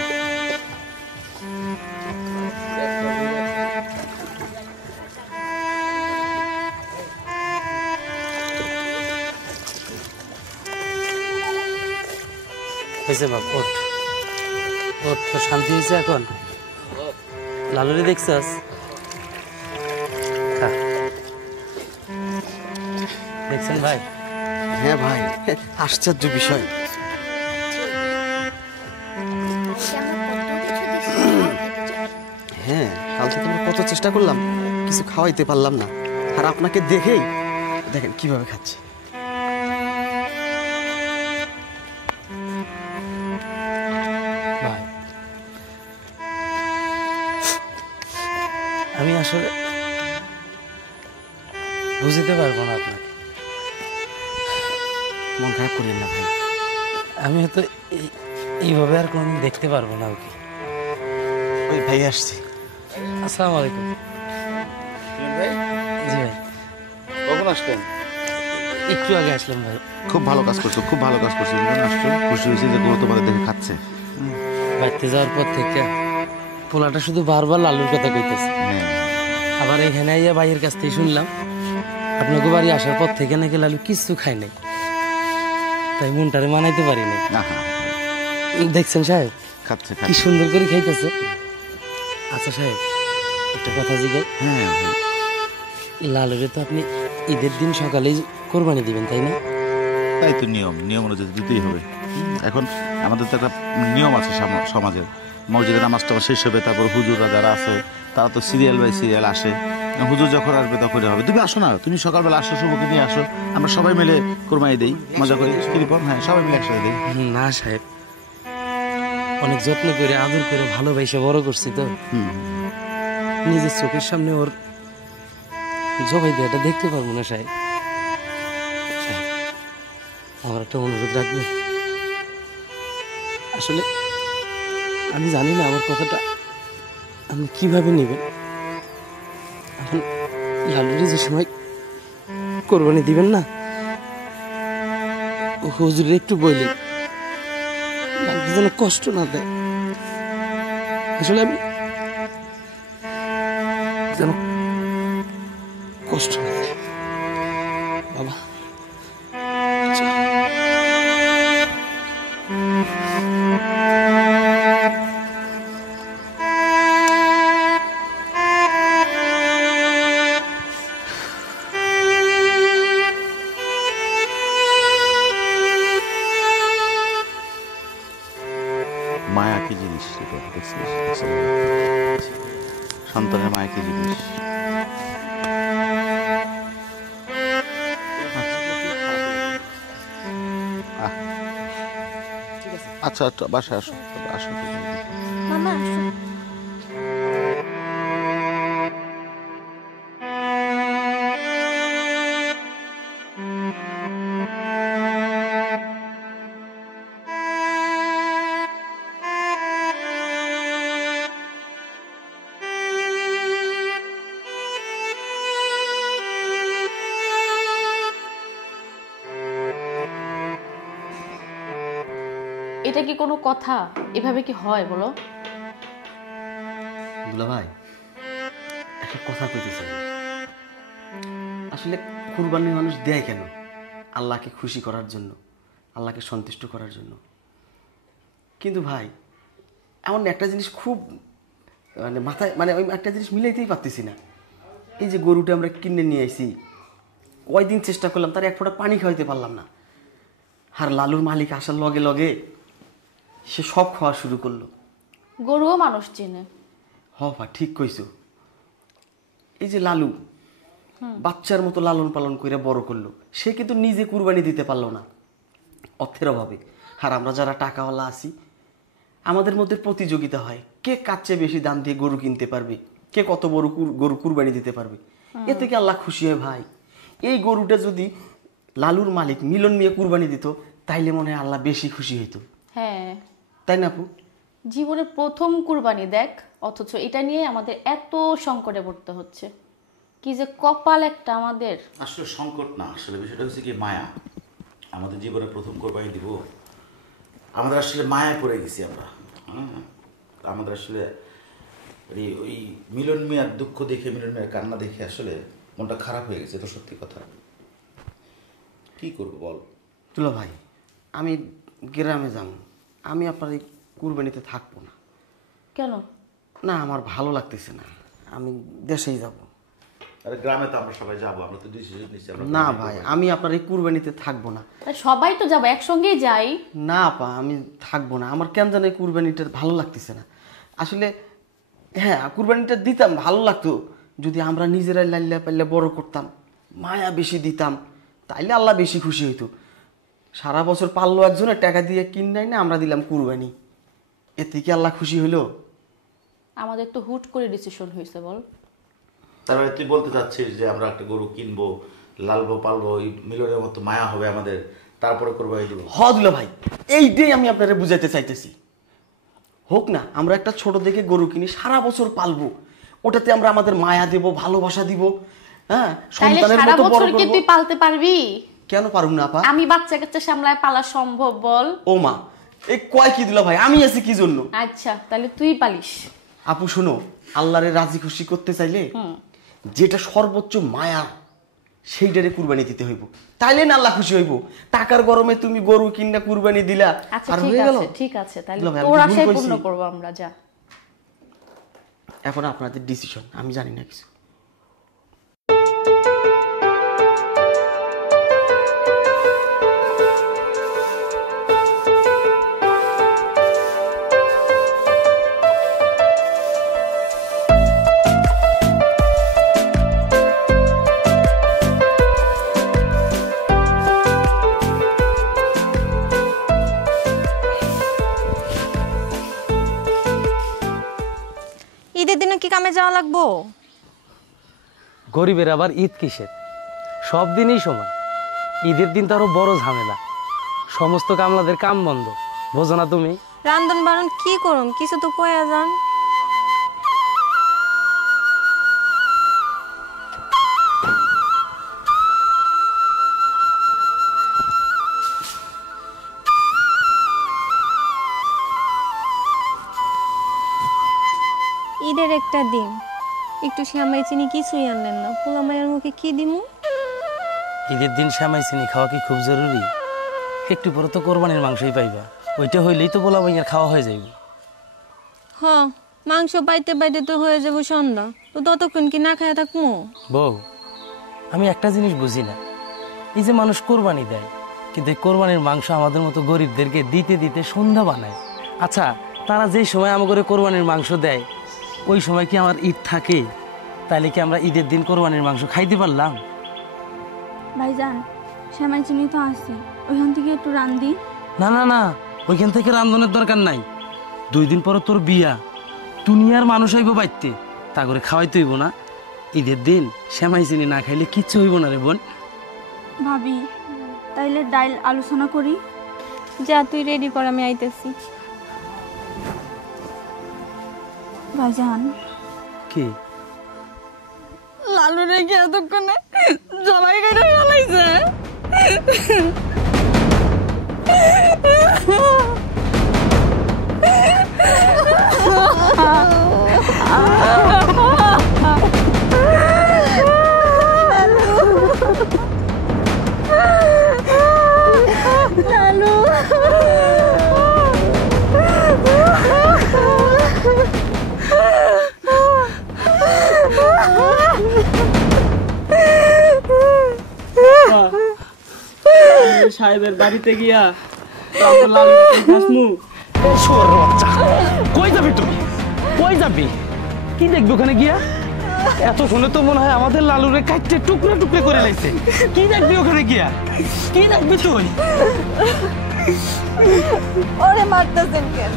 হয়েছে বাপ, ওঠ ওঠ, তো শান্তি হয়েছে এখন? লালুরে দেখছাস? দেখছেন ভাই? হ্যাঁ ভাই, আশ্চর্য বিষয়। হ্যাঁ, কাল থেকে আমরা কত চেষ্টা করলাম, কিছু খাওয়াইতে পারলাম না, আর আপনাকে দেখেই দেখেন কিভাবে খাচ্ছে। আমি আসলে বুঝতে পারবো না আপনাকে। মন খারাপ করেন না ভাই, আমি হয়তো এইভাবে আর কোনোদিন দেখতে পারবো না ওকে। ওই ভাই আসছি। আসসালামু আলাইকুম। ভাই, জি ভাই। কখন আসলেন? একটু আগে আসলাম ভাই। খুব ভালো কাজ করছো, খুব ভালো কাজ করছো। আসছো, খুশি হয়েছি যে কোনো তোমাদের দেখে খাচ্ছে। বাড়তে যাওয়ার পর থেকে পোলাটা শুধু বারবার লালুর কথা কইতেছে। আবার এখানে আইয়া ভাইয়ের কাছ থেকে শুনলাম আপনাকে বাড়ি আসার পর থেকে নাকি লালু কিচ্ছু খায় নাই, তাই মনটারে মানাইতে পারি নাই। দেখছেন সাহেব খাচ্ছে, কি সুন্দর করে খাইতেছে। আচ্ছা সাহেব, একটা কথা জিজ্ঞাসা। হ্যাঁ, লালুরে তো আপনি ঈদের দিন সকালেই কোরবানি দিবেন, তাই না? তাই তো নিয়ম অনুযায়ী দিতেই হবে। এখন আমাদের তো একটা নিয়ম আছে সমাজের, মসজিদে নামাজটা শেষ হবে, তারপর হুজুররা যারা আছে তারা তো সিরিয়াল বাই সিরিয়াল আসে, হুজুর যখন আসবে তখনই হবে। তুমি আসো না, তুমি সকালবেলা আসো, শুভকে নিয়ে আসো, আমরা সবাই মিলে কোরবানি দেই, মজা করি। হ্যাঁ, সবাই মিলে একসাথে দেই। না সাহেব, অনেক যত্ন করে আদর করে ভালোবাসে বড় করছি তো, নিজের চোখের সামনে ওর জবাই দেওয়াটা দেখতে পারবো না সাহেব। আমার একটা অনুরোধ রাখবেন। আসলে আমি জানি না আমার কথাটা আপনি কিভাবে নেবেন। এখন লালুরে যে সময় কোরবানি দিবেন না, ও হুজুরে একটু বললেন লালু যেন কষ্ট না দেয়। আসলে আমি যেন কষ্ট না দেয় বাবা। দেখছিস সন্তানের মায়ের কি জিনিস। আচ্ছা আচ্ছা বাসায় আসো আসো। মামা এটা কি কোনো কথা? এভাবে কি হয় বলো? দুলা ভাই একটা কথা কইতেছি, আসলে কুরবানি মানুষ দেয় কেন? আল্লাহকে খুশি করার জন্য, আল্লাহকে সন্তুষ্ট করার জন্য। কিন্তু ভাই এমন একটা জিনিস খুব মানে মাথায় মানে ওই একটা জিনিস মিলাইতেই পারতেছি না। এই যে গরুটা আমরা কিনে নিয়ে আইছি, কয়দিন চেষ্টা করলাম তার এক ফোঁটা পানি খাওয়াইতে পারলাম না। আর লালুর মালিক আসার লগে লগে সে সব খাওয়া শুরু করলো। গরুও মানুষ চেনে। হ্যাঁ ঠিক কইছো। এই যে লালু বাচ্চার মতো লালন পালন করে বড় করলো, সে কিন্তু নিজে কুরবানি দিতে পারলো না অর্থের অভাবে। আর আমরা যারা টাকাওয়ালা আছি আমাদের মধ্যে প্রতিযোগিতা হয়, কে কার চেয়ে বেশি দাম দিয়ে গরু কিনতে পারবে, কে কত বড় গরু কুরবানি দিতে পারবে। এ থেকে আল্লাহ খুশি হয় ভাই। এই গরুটা যদি লালুর মালিক মিলন মিয়া কুরবানি দিত তাইলে মনে হয় আল্লাহ বেশি খুশি হইতো। হ্যাঁ তাই না আপু? জীবনের প্রথম কুরবানি দেখ, অথচ এটা নিয়ে আমাদের এত সংকটে পড়তে হচ্ছে। কি যে কপাল একটা আমাদের। আসলে সংকট না, আসলে বিষয়টা হচ্ছে কি মায়া। আমাদের জীবনে প্রথম কোরবানি দিব, আমাদের আসলে মায়া পড়ে গেছি আমরা। আমাদের আসলে ওই মিলন মিয়ার দুঃখ দেখে, মিলন মিয়ার কান্না দেখে আসলে মনটা খারাপ হয়ে গেছে। তো সত্যি কথা, কি করবো বল? তুলা ভাই আমি গ্রামে যাব, আমি আপনার এই কুরবানিতে থাকবো না। কেন? না আমার ভালো লাগতেছে না, আমি দেশেই যাব। আরে গ্রামে তো আমরা সবাই যাবো, আমরা তো ডিসিশন নিচ্ছি। না ভাই আমি আপনার এই কুরবানিতে থাকবো না। সবাই তো যাবো, একসঙ্গেই যাই। না আপা আমি থাকবো না, আমার কেন জানি কুরবানিটা ভালো লাগতেছে না আসলে। হ্যাঁ কুরবানিটা দিতাম ভালো লাগতো যদি আমরা নিজেরাই লাল্লা পাল্লা বড় করতাম, মায়া বেশি দিতাম, তাইলে আল্লাহ বেশি খুশি হইতো। সারা বছর পারলো একজনের টাকা দিয়ে কিনাই না, আমরা দিলাম কুরবানি, এতে কি আল্লাহ খুশি হইলো? আমাদের তো হুট করে ডিসিশন হয়েছে বল। তারপরে তুই বলতে চাচ্ছিস যে আমরা একটা গরু কিনবো, লালবো পালবো, ওই মিলনের মতো মায়া হবে আমাদের, তারপরে কোরবানি দিব। হদুলা ভাই এইটাই আমি আপনারা বুঝাইতে চাইতেছি। হোক না আমরা একটা ছোট দেখে গরু কিনি, সারা বছর পালবো, ওটাতে আমরা আমাদের মায়া দেব, ভালোবাসা দিব। হ্যাঁ সন্তানের মতো বড় করব। তুই পালতে পারবি? কেন পারুম না আপা? আমি বাচ্চা কাচ্চা সামলায় পালা সম্ভব বল? ও মা এই কয় কি দিলা ভাই, আমি আছি কি জন্য? আচ্ছা তাহলে তুই পালিস। আপু শোনো, আল্লাহরে রাজি খুশি করতে চাইলে যেটা সর্বোচ্চ মায়া সেইটারে কুরবানি দিতে হইব, তাইলে না আল্লাহ খুশি হইব। টাকার গরমে তুমি গরু কিনা কুরবানি দিলা আর হয়ে গেল। ঠিক আছে তাহলে তোর আশাই পূর্ণ করব আমরা। যা এখন আপনাদের ডিসিশন, আমি জানি না কিছু। ঈদের দিনে কি কামে যাওয়া লাগবো? গরিবের আবার ঈদ কিসের, সব দিনই সমান। ঈদের দিন তো আরো বড় ঝামেলা, সমস্ত কামলাদের কাম বন্ধ, বোঝো না তুমি? রান্ধন বারণ কি করুম, কিছু তো কয়া যান। ঈদের একটা দিন একটু শ্যামাই চিনি কিছুই আনলেন না, পোলা মায়ের মুখে কি দিমু? ঈদের দিন শ্যামাই চিনি খাওয়া কি খুব জরুরি? একটু পরে তো কোরবানির মাংসই পাইবা, ওইটা হইলেই তো পোলা মাইয়ার খাওয়া হয়ে যাইব। হ মাংস পাইতে পাইতে তো হয়ে যাবো সন্ধ্যা, তো ততক্ষণ কি না খায়া থাকবো? বউ আমি একটা জিনিস বুঝি না, এই যে মানুষ কোরবানি দেয় কিন্তু এই কোরবানির মাংস আমাদের মতো গরিবদেরকে দিতে দিতে সন্ধ্যা বানায়। আচ্ছা তারা যে সময় আমাকে কোরবানির মাংস দেয় ওই সময় কি আমার ঈদ থাকে? তাহলে কি আমরা ঈদের দিন কোরবানির মাংস খাইতে পারলাম? ভাইজান সেমাই চিনি তো আছে, ওইখান থেকে একটু রান্ধি। না না না, ওইখান থেকে রান্ধনের দরকার নাই। 2 দিন পরে তোর বিয়া, দুনিয়ার মানুষ হইব বাইতে, তা করে খাওয়াইতে হইব না? ঈদের দিন সেমাই চিনি না খাইলে কিচ্ছু হইব না রে বোন। ভাবি তাইলে ডাইল আলোচনা করি। যা তুই রেডি কর, আমি আইতেছি। ভাইজান কি লালু রেখে এতক্ষণে জবাই কেটে ফেলাইছে। সাহেবের বাড়িতে গিয়া কই যাবি তুমি? কই যাবি? কি দেখবি ওখানে গিয়া? এত শুনে তো মনে হয় আমাদের লালুরে কাটতে টুকরে টুকরে করে লাইছে। কি দেখবি ওখানে গিয়া? কি দেখবি তুই? ওরে মারতেছেন কেন?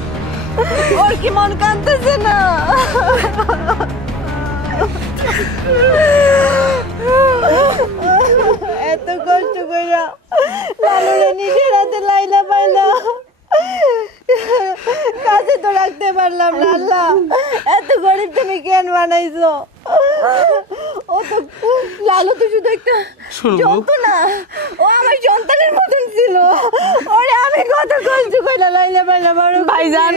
ওর কি মন কাঁদতেছে না? এত কষ্ট কইরা লালুরে নিজের হাতে লাইলা পাইলা কাছে তো রাখতে পারলাম না। আল্লাহ, এত গরিব তুমি কেন বানাইছো? ও তো লালু তো শুধু একটা যন্ত্রণা, ও আমার সন্তানের মতন ছিল। ওরে আমি কত কষ্ট কইরা লাইলা পাইলা বড়। ভাইজান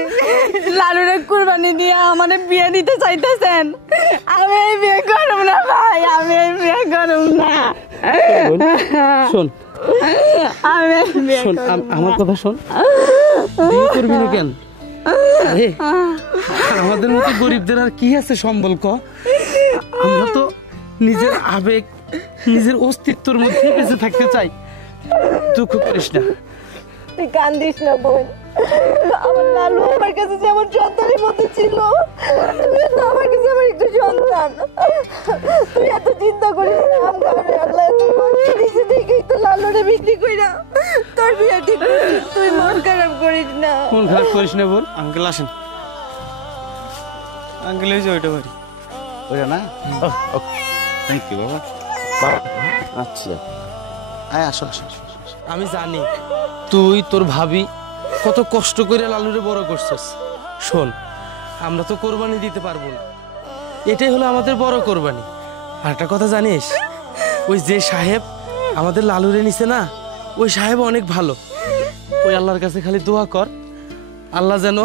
লালুরে কুরবানি দিয়ে আমারে বিয়ে দিতে চাইতেছেন। আমি এই বিয়ে করব না ভাই, আমি এই বিয়ে করব না। শোন শোন, আমার কথা শোন। বিয়ে করবি না কেন? আরে আমাদের মতো গরিবদের আর কি আছে সম্বল ক? আমরা তো নিজের আবেগ, নিজের অস্তিত্বের মধ্যে বেঁচে থাকতে চাই। দুঃখ করিস না। তুই কান্দিস না বোন। আমার লালু আমার কাছে যেমন সন্তানের মতো ছিল, তুই তো আমার কাছে আমার একটু সন্তান। তুই এত চিন্তা করিস না। আল্লাহ এত কষ্ট দিয়েছে দেখেই তো লালুরে বিক্রি কইরা তোর বিয়ে ঠিক করছিস। তুই মন খারাপ করিস না। মন খারাপ করিস না বোন। আঙ্কেল আসেন। আঙ্কেল এই যে ওইটা বাড়ি। ওইটা না? থ্যাংক ইউ বাবা। আচ্ছা, হ্যাঁ আসো আসো। আমি জানি তুই তোর ভাবি কত কষ্ট করে লালুরে বড় করছিস। শোন, আমরা তো কোরবানি দিতে পারবো না, এটাই হলো আমাদের বড় কোরবানি। আর একটা কথা জানিস, ওই যে সাহেব আমাদের লালুরে নিছে না, ওই সাহেব অনেক ভালো। ওই আল্লাহর কাছে খালি দোয়া কর, আল্লাহ যেন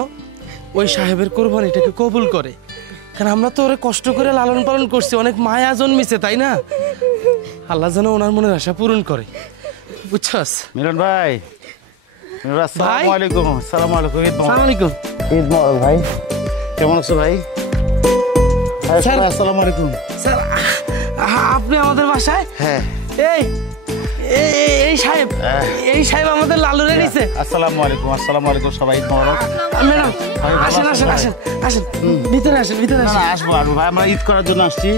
ওই সাহেবের কোরবানিটাকে কবুল করে। কারণ আমরা তো ওরে কষ্ট করে লালন পালন করছি, অনেক মায়া জন্মিছে, তাই না? আল্লাহ যেন ওনার মনের আশা পূরণ করে, বুঝছস? মিলন ভাই, আসসালামু আলাইকুম। আসসালামু আলাইকুম। ঈদ মোবারক ভাই। কেমন আছো ভাই? স্যার আসসালামু আলাইকুম। স্যার আপনি আমাদের বাসায়? হ্যাঁ। এই সাহেব, এই সাহেব আমাদের লালুরে নিছে। আসসালামু আলাইকুম। আসসালামু আলাইকুম সবাই, ঈদ মোবারক। ম্যাডাম আসেন আসেন আসেন আসেন, ভিতরে আসেন ভিতরে আসেন। আসবো আসবো ভাই, আমরা ঈদ করার জন্য আসছি।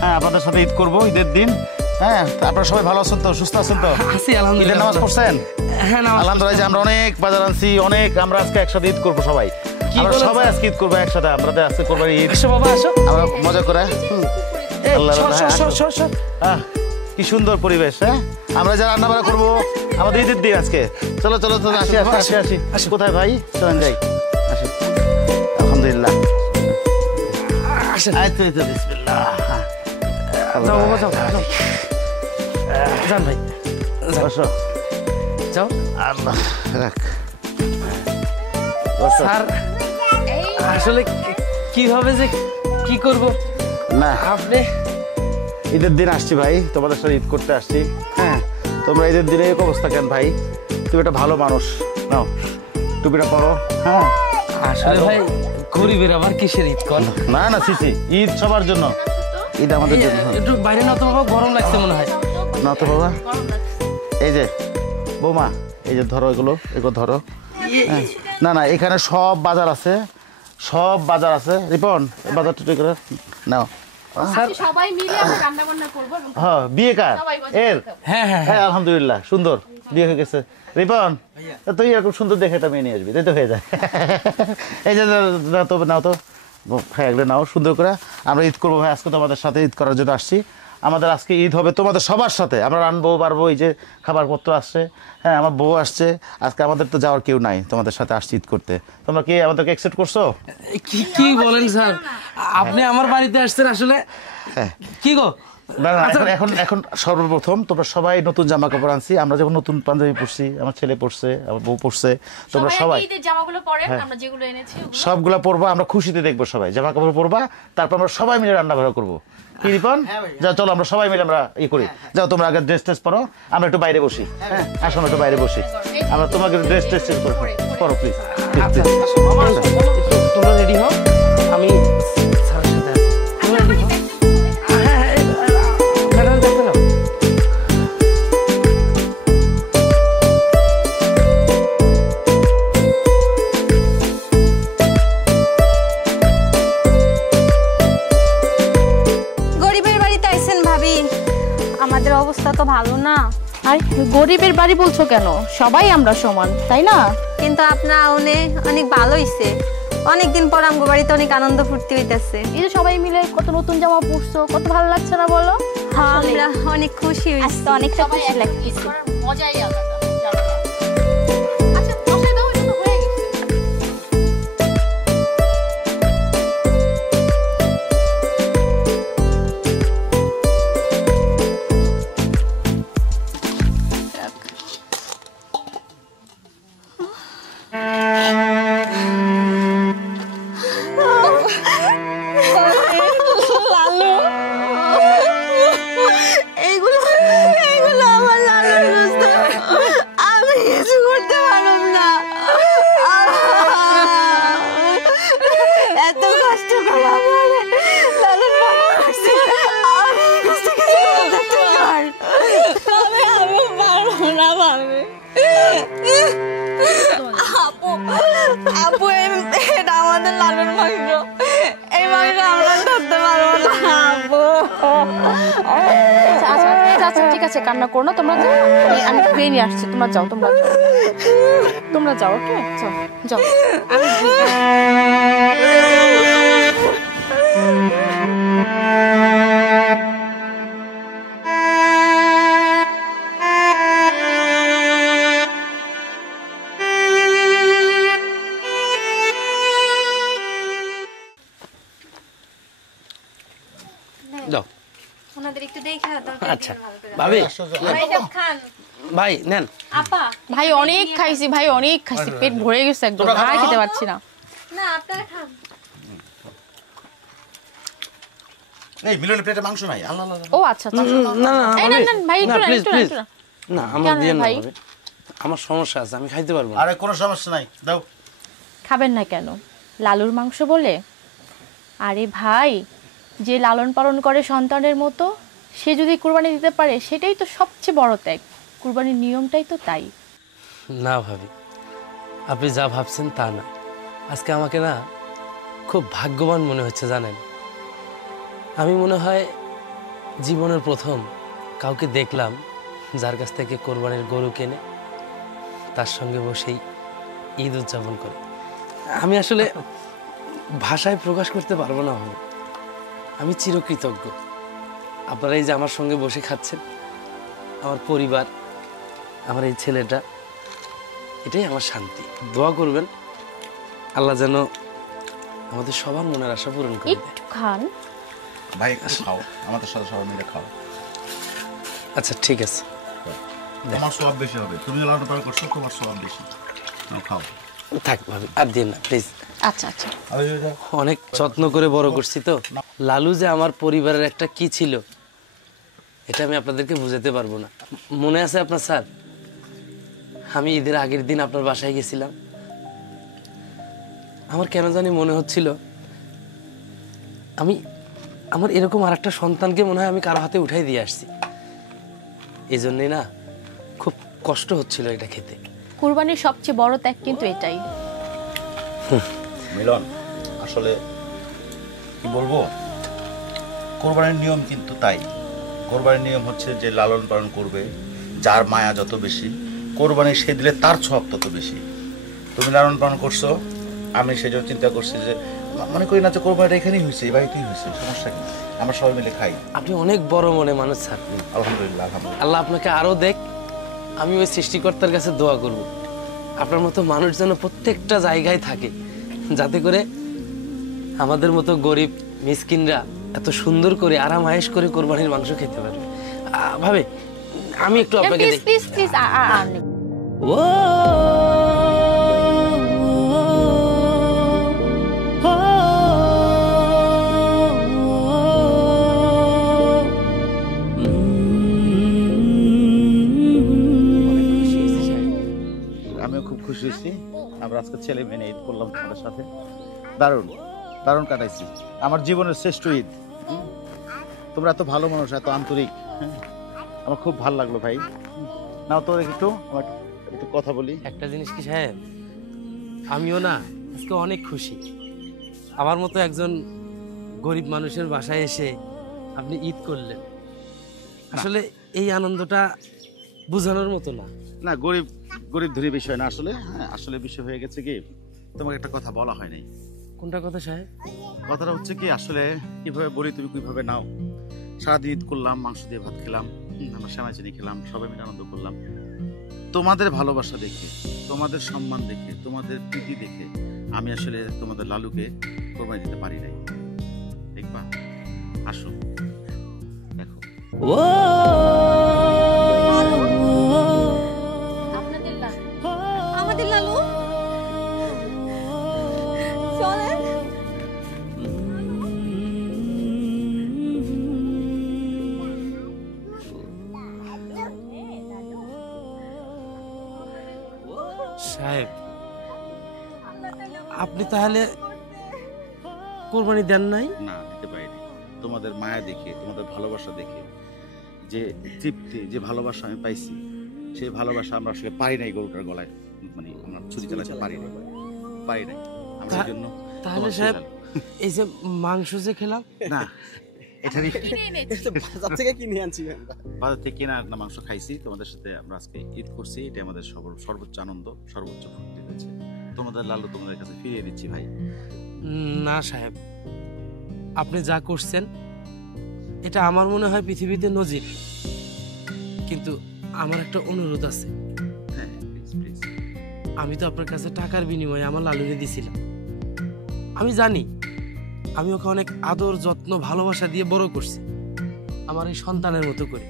হ্যাঁ, আপনাদের সাথে ঈদ করবো ঈদের দিন। হ্যাঁ, আপনারা সবাই ভালো আছেন তো, সুস্থ আছেন তো? আছি আলহামদুলিল্লাহ। ঈদের নামাজ পড়ছেন? হ্যাঁ নামাজ। আলহামদুলিল্লাহ, যে আমরা অনেক বাজার আনছি, অনেক আমরা আজকে একসাথে ঈদ করবো সবাই। আমরা সবাই আজকে ঈদ করবো একসাথে। আমরা আজকে করবো ঈদ। আসো বাবা আসো, আমরা মজা করে। আল্লাহ কি সুন্দর পরিবেশ। হ্যাঁ, আমরা যা রান্না বান্না করবো আমাদের ঈদের দিন আজকে। চলো চলো চলো, আসি আসি আসি আসি। কোথায় ভাই? চলেন যাই, আসি। আলহামদুলিল্লাহ, আসেন। বিসমিল্লাহ। যাও বাবা যাও, যান ভাই, বসো। যাও। আল্লাহ রাখ। স্যার আসলে কিভাবে যে কি করব না, আপনি ঈদের দিন আসছি ভাই, তোমাদের সাথে ঈদ করতে আসছি। হ্যাঁ, তোমরা ঈদের দিনে এক অবস্থা কেন ভাই? তুমি একটা ভালো মানুষ, নাও টুপিটা পরো। হ্যাঁ, আসলে ভাই গরিবের আবার কিসের ঈদ কর? না না সিসি, ঈদ সবার জন্য, ঈদ আমাদের জন্য। একটু বাইরে না তো বাবা, গরম লাগছে মনে হয়। না তো বাবা, এই যে বৌমা, এই যে ধরো, এগুলো ধরো। হ্যাঁ না না এখানে সব বাজার আছে, সব বাজার আছে। রিপন বাজারটা ঠিক করে নাও। সবাই মিলে আমরা রান্না বান্না করবো। হ্যাঁ বিয়ে কার এর? হ্যাঁ হ্যাঁ হ্যাঁ আলহামদুলিল্লাহ সুন্দর বিয়ে হয়ে গেছে। রিপন তুই এরকম সুন্দর দেখে একটা মেয়ে নিয়ে আসবি, তাই তো হয়ে যায়। এই যে নাও তো নাও তো, হ্যাঁ এগুলো নাও সুন্দর করে। আমরা ঈদ করবো ভাই, আজকে তোমাদের সাথে ঈদ করার জন্য আসছি। আমাদের আজকে ঈদ হবে তোমাদের সবার সাথে, আমরা রানবো পারবো। এই যে খাবারপত্র আসছে, হ্যাঁ আমার বউ আসছে, আজকে আমাদের তো যাওয়ার কেউ নাই, তোমাদের সাথে আসছি ঈদ করতে। তোমরা কি আমাদেরকে অ্যাকসেপ্ট করছো? কি কি বলেন স্যার, আপনি আমার বাড়িতে আসছেন আসলে? হ্যাঁ কি গো? না না এখন এখন এখন সর্বপ্রথম তোমরা সবাই নতুন জামা কাপড় আনছি। আমরা যখন নতুন পাঞ্জাবি পরছি, আমার ছেলে পরছে, আমার বউ পরছে, তোমরা সবাই ঈদের জামাগুলো পরেন, আমরা যেগুলো এনেছি সবগুলা পরবা। আমরা খুশিতে দেখবো সবাই জামা কাপড় পরবা, তারপর আমরা সবাই মিলে রান্না বান্না করবো। কি রিপন? যাও চলো আমরা সবাই মিলে আমরা ই করি। যাও তোমরা আগে ড্রেস টেস পরো, আমরা একটু বাইরে বসি। হ্যাঁ আসো না একটু বাইরে বসি, আমরা তোমাকে ড্রেস টেস চেঞ্জ করে পরো প্লিজ। তোমরা রেডি হও, আমি স্যারের সাথে আছি। তোমরা ready হও। হ্যাঁ হ্যাঁ ম্যাডাম দেখতে নাও। গরিবের বাড়িতে আইছেন ভাবি, আমাদের অবস্থা তো ভালো না। আর গরিবের বাড়ি বলছো কেন? সবাই আমরা সমান, তাই না? কিন্তু আপনার অনেক ভালো হইছে। অনেকদিন পর আমগো বাড়িতে অনেক আনন্দ ফুর্তি হইতাছে। এই যে সবাই মিলে কত নতুন জামা পরছো, কত ভালো লাগছে না বলো? হ্যাঁ আমরা অনেক খুশি হইছি। আজকে অনেকটা খুশি লাগতেছে। মজাই আলাদা। আচ্ছা বসাই দাও, এটা তো হয়ে গেছে। এইগুলো আমার লালুর গোস্ত, আমি কিছু করতে পারলাম না। এত কষ্ট করে আমার লালুর বাবা করছে, আমি কিছু করতে পারি না। আমি পারবো না ভাবি। আপু এটা আমাদের লালুর মাংস, এই মাংস আমরা ধরতে পারবো না আপু। আচ্ছা আচ্ছা আচ্ছা ঠিক আছে, কান্না করো না, তোমরা যাও, আমি খেয়ে নিয়ে আসছি। তোমরা যাও, তোমরা যাও, ওকে যাও যাও। আমি যাও। ওনাদের একটু দেখা দরকার। আচ্ছা ভাবি, খান ভাই নেন। আপা। ভাই অনেক খাইছি, ভাই অনেক খাইছি, পেট ভরে গেছে একদম, আর খেতে পারছি না। না আপনারা খান। এই মিলনের প্লেটে মাংস নাই। আল্লাহ আল্লাহ। ও আচ্ছা আচ্ছা। না না এই না না ভাই, একটু না, প্লিজ একটু না, প্লিজ একটু না। না, আমার কেন দিয়ে না ভাই? ভাবি, আমার সমস্যা আছে, আমি খাইতে পারবো না। আরে কোনো সমস্যা নাই, দাও। খাবেন না কেন? লালুর মাংস বলে? আরে ভাই, যে লালন পালন করে সন্তানের মতো, সে যদি কুরবানি দিতে পারে সেটাই তো সবচেয়ে বড় ত্যাগ। কুরবানির নিয়মটাই তো তাই। না ভাবি, আপনি যা ভাবছেন তা না। আজকে আমাকে না খুব ভাগ্যবান মনে হচ্ছে জানেন। আমি মনে হয় জীবনের প্রথম কাউকে দেখলাম যার কাছ থেকে কোরবানির গরু কেনে তার সঙ্গে বসেই ঈদ উদযাপন করে। আমি আসলে ভাষায় প্রকাশ করতে পারবো না ভাবি। আমি চিরকৃতজ্ঞ। আপনারা এই যে আমার সঙ্গে বসে খাচ্ছেন, আমার পরিবার, আমার এই ছেলেটা, এটাই আমার শান্তি। দোয়া করবেন আল্লাহ যেন আমাদের সবার মনের আশা পূরণ করে দেয়। একটু খান ভাই একটু খাও, আমাদের সাথে সবাই মিলে খাও। আচ্ছা ঠিক আছে। তোমার সওয়াব বেশি হবে, তুমি লালন পালন করছো, তোমার সওয়াব বেশি। নাও খাও। থাক ভাবি, আর দিন না প্লিজ। আচ্ছা আচ্ছা। অনেক যত্ন করে বড় করছি তো। লালু যে আমার পরিবারের একটা কি ছিল এটা আমি আপনাদেরকে বুঝাতে পারবো না। মনে আছে আপনার স্যার, আমি ঈদের আগের দিন আপনার বাসায় গেছিলাম। আমার কেন জানি মনে হচ্ছিল আমি আমার এরকম আর একটা সন্তানকে মনে হয় আমি কারো হাতে উঠাই দিয়ে আসছি। এই জন্যই না খুব কষ্ট হচ্ছিল এটা খেতে। কুরবানির সবচেয়ে বড় ত্যাগ কিন্তু এটাই। মিলন, আসলে কি বলবো, কোরবানির নিয়ম কিন্তু তাই। কোরবানির নিয়ম হচ্ছে যে লালন পালন করবে, যার মায়া যত বেশি কোরবানি সে দিলে তার সব তত বেশি। তুমি লালন পালন করছো, আমি সেই জন্য চিন্তা করছি যে মনে করি না যে কোরবানিটা এখানেই হয়েছে, এই বাড়িতেই হয়েছে, সমস্যা কি, আমরা সবাই মিলে খাই। আপনি অনেক বড় মনে মানুষ স্যার। আলহামদুলিল্লাহ, আলহামদুলিল্লাহ। আল্লাহ আপনাকে আরো দেখ। আমি ওই সৃষ্টিকর্তার কাছে দোয়া করব আপনার মতো মানুষ যেন প্রত্যেকটা জায়গায় থাকে, যাতে করে আমাদের মতো গরিব মিসকিনরা এত সুন্দর করে আরাম আয়েশ করে কোরবানির মাংস খেতে পারবে। ভাবে আমি একটু আপনাকে প্লিজ প্লিজ ও খুশি হয়েছি। আমরা আজকে ছেলে মেয়ে ঈদ করলাম তোমাদের সাথে, দারুণ দারুণ কাটাইছি। আমার জীবনের শ্রেষ্ঠ ঈদ। তোমরা এত ভালো মানুষ, এত আন্তরিক, আমার খুব ভালো লাগলো ভাই। নাও তোর একটু আমার একটু কথা বলি। একটা জিনিস কি সাহেব, আমিও না আজকে অনেক খুশি। আমার মতো একজন গরিব মানুষের বাসায় এসে আপনি ঈদ করলেন, আসলে এই আনন্দটা বোঝানোর মতো না। না, গরিব গরিব ধরে বিষয় না আসলে। হ্যাঁ, আসলে বিষয় হয়ে গেছে কি, তোমাকে একটা কথা বলা হয় নাই। কোনটা কথা সাহেব? কথাটা হচ্ছে কি, আসলে কিভাবে বলি তুমি কিভাবে নাও। সারাদিন ঈদ করলাম, মাংস দিয়ে ভাত খেলাম, আমরা সেমাই চিনি খেলাম, সবাই মিলে আনন্দ করলাম। তোমাদের ভালোবাসা দেখে, তোমাদের সম্মান দেখে, তোমাদের প্রীতি দেখে আমি আসলে তোমাদের লালুকে কোরবানি দিতে পারি নাই। দেখবা, আসো দেখো। ও আমাদের লালু, চলেন। সাহেব, আপনি তাহলে কোরবানি দেন নাই? না, দিতে পারিনি। তোমাদের মায়া দেখে, তোমাদের ভালোবাসা দেখে যে তৃপ্তি, যে ভালোবাসা আমি পাইছি, সেই ভালোবাসা আমরা আসলে পাই নাই গরুটার গলায়, মানে আমরা ছুরি চালাতে পারি নাই। আমরা এই জন্য। তাহলে সাহেব, এই যে মাংস যে খেলাম, না এটারই বাজার থেকে কিনে আনছি, বাজার থেকে কেনা না মাংস খাইছি, তোমাদের সাথে আমরা আজকে ঈদ করছি, এটা আমাদের সর্বোচ্চ আনন্দ, সর্বোচ্চ ফুর্তি হয়েছে। তোমাদের লালু তোমাদের কাছে ফিরিয়ে দিচ্ছি ভাই। না সাহেব, আপনি যা করছেন এটা আমার মনে হয় পৃথিবীতে নজির, কিন্তু আমার একটা অনুরোধ আছে। হ্যাঁ, প্লিজ। আমি তো আপনার কাছে টাকার বিনিময়ে আমার লালুরে দিছিলাম। আমি জানি আমি ওকে অনেক আদর যত্ন ভালোবাসা দিয়ে বড় করছি, আমার এই সন্তানের মতো করে,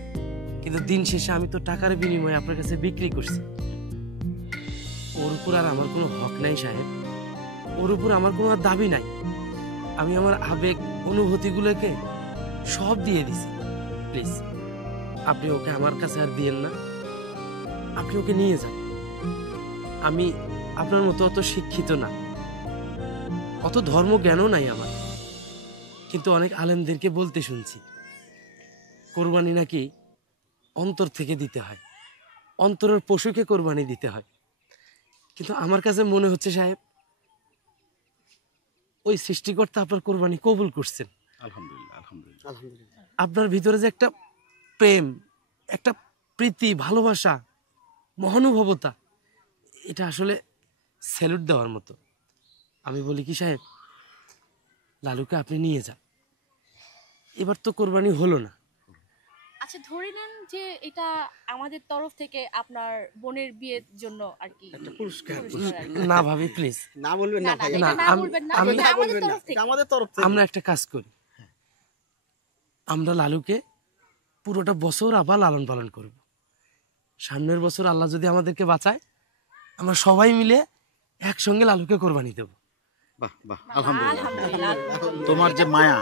কিন্তু দিন শেষে আমি তো টাকার বিনিময়ে আপনার কাছে বিক্রি করছি। ওর উপর আর আমার কোনো হক নাই সাহেব, ওর উপর আমার কোনো আর দাবি নাই। আমি আমার আবেগ অনুভূতিগুলোকে সব দিয়ে দিছি। প্লিজ আপনি ওকে আমার কাছে আর দিয়েন না, আপনি ওকে নিয়ে যান। আমি আপনার মতো অত শিক্ষিত না, অত ধর্মজ্ঞানও নাই আমার, কিন্তু অনেক আলেমদেরকে বলতে শুনছি কোরবানি নাকি অন্তর থেকে দিতে হয়, অন্তরের পশুকে কোরবানি দিতে হয়। কিন্তু আমার কাছে মনে হচ্ছে সাহেব, ওই সৃষ্টিকর্তা আপনার কোরবানি কবুল করছেন। আলহামদুলিল্লাহ, আলহামদুলিল্লাহ, আলহামদুলিল্লাহ। আপনার ভিতরে যে একটা প্রেম, একটা প্রীতি, ভালোবাসা, মহানুভবতা, এটা আসলে স্যালুট দেওয়ার মতো। আমি বলি কি সাহেব, লালুকে আপনি নিয়ে যান। এবার তো কোরবানি হলো না, আচ্ছা ধরে নেন যে এটা আমাদের তরফ থেকে আপনার বোনের বিয়ের জন্য আর কি একটা পুরস্কার। না ভাবি প্লিজ, না বলবেন না ভাই, না, না বলবেন না, আমি- এটা আমাদের তরফ থেকে। আমাদের তরফ থেকে আমরা একটা কাজ করি, আমরা লালুকে পুরোটা বছর আবার লালন পালন করব। সামনের বছর আল্লাহ যদি আমাদেরকে বাঁচায়, আমরা সবাই মিলে একসঙ্গে লালুকে কোরবানি দেব। বাহ বাহ, আলহামদুলিল্লাহ। আলহামদুলিল্লাহ। তোমার যে মায়া,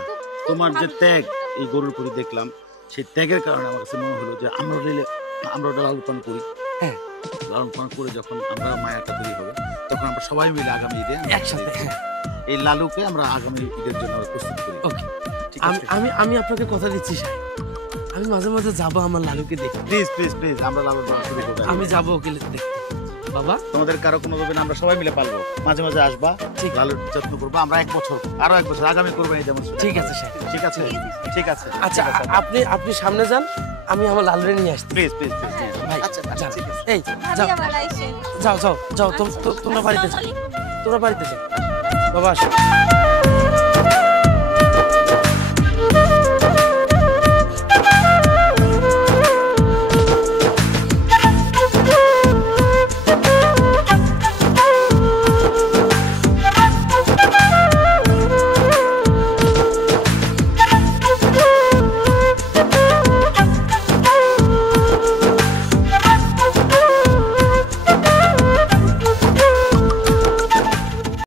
তোমার যে ত্যাগ এই গরুর প্রতি দেখলাম, সেই ত্যাগের কারণে আমার কাছে মনে হলো যে আমরা ওটা লালন পালন করি। হ্যাঁ, লালন পালন করে যখন আমরা মায়াটা তৈরি হবে, তখন আমরা সবাই মিলে আগামী ঈদে একসাথে। হ্যাঁ, এই লালুকে আমরা আগামী ঈদের জন্য প্রস্তুত করি। ওকে। ঠিক আমি আছে? আমি আমি আপনাকে কথা দিচ্ছি সাহেব, আমি মাঝে মাঝে যাবো আমার লালুকে দেখতে। প্লিজ প্লিজ প্লিজ, আমরা লালন পালন শুরু করবো। আমি যাবো ওকে দেখতে। বাবা তোমাদের কারো কোনো রকম আমরা সবাই মিলে পালবো, মাঝে মাঝে আসবা, লালুর যত্ন করবো আমরা 1 বছর, আরো 1 বছর আগামী কোরবানি যেমন। ঠিক আছে সাহেব, ঠিক আছে, ঠিক আছে। আচ্ছা আপনি সামনে যান, আমি আমার লালুরে নিয়ে আসছি। Please please please. ভাই আচ্ছা যান। ঠিক আছে। এই যাও যাও যাও যাও, তোমরা বাড়িতে যাও, তোমরা বাড়িতে যাও। বাবা আসো।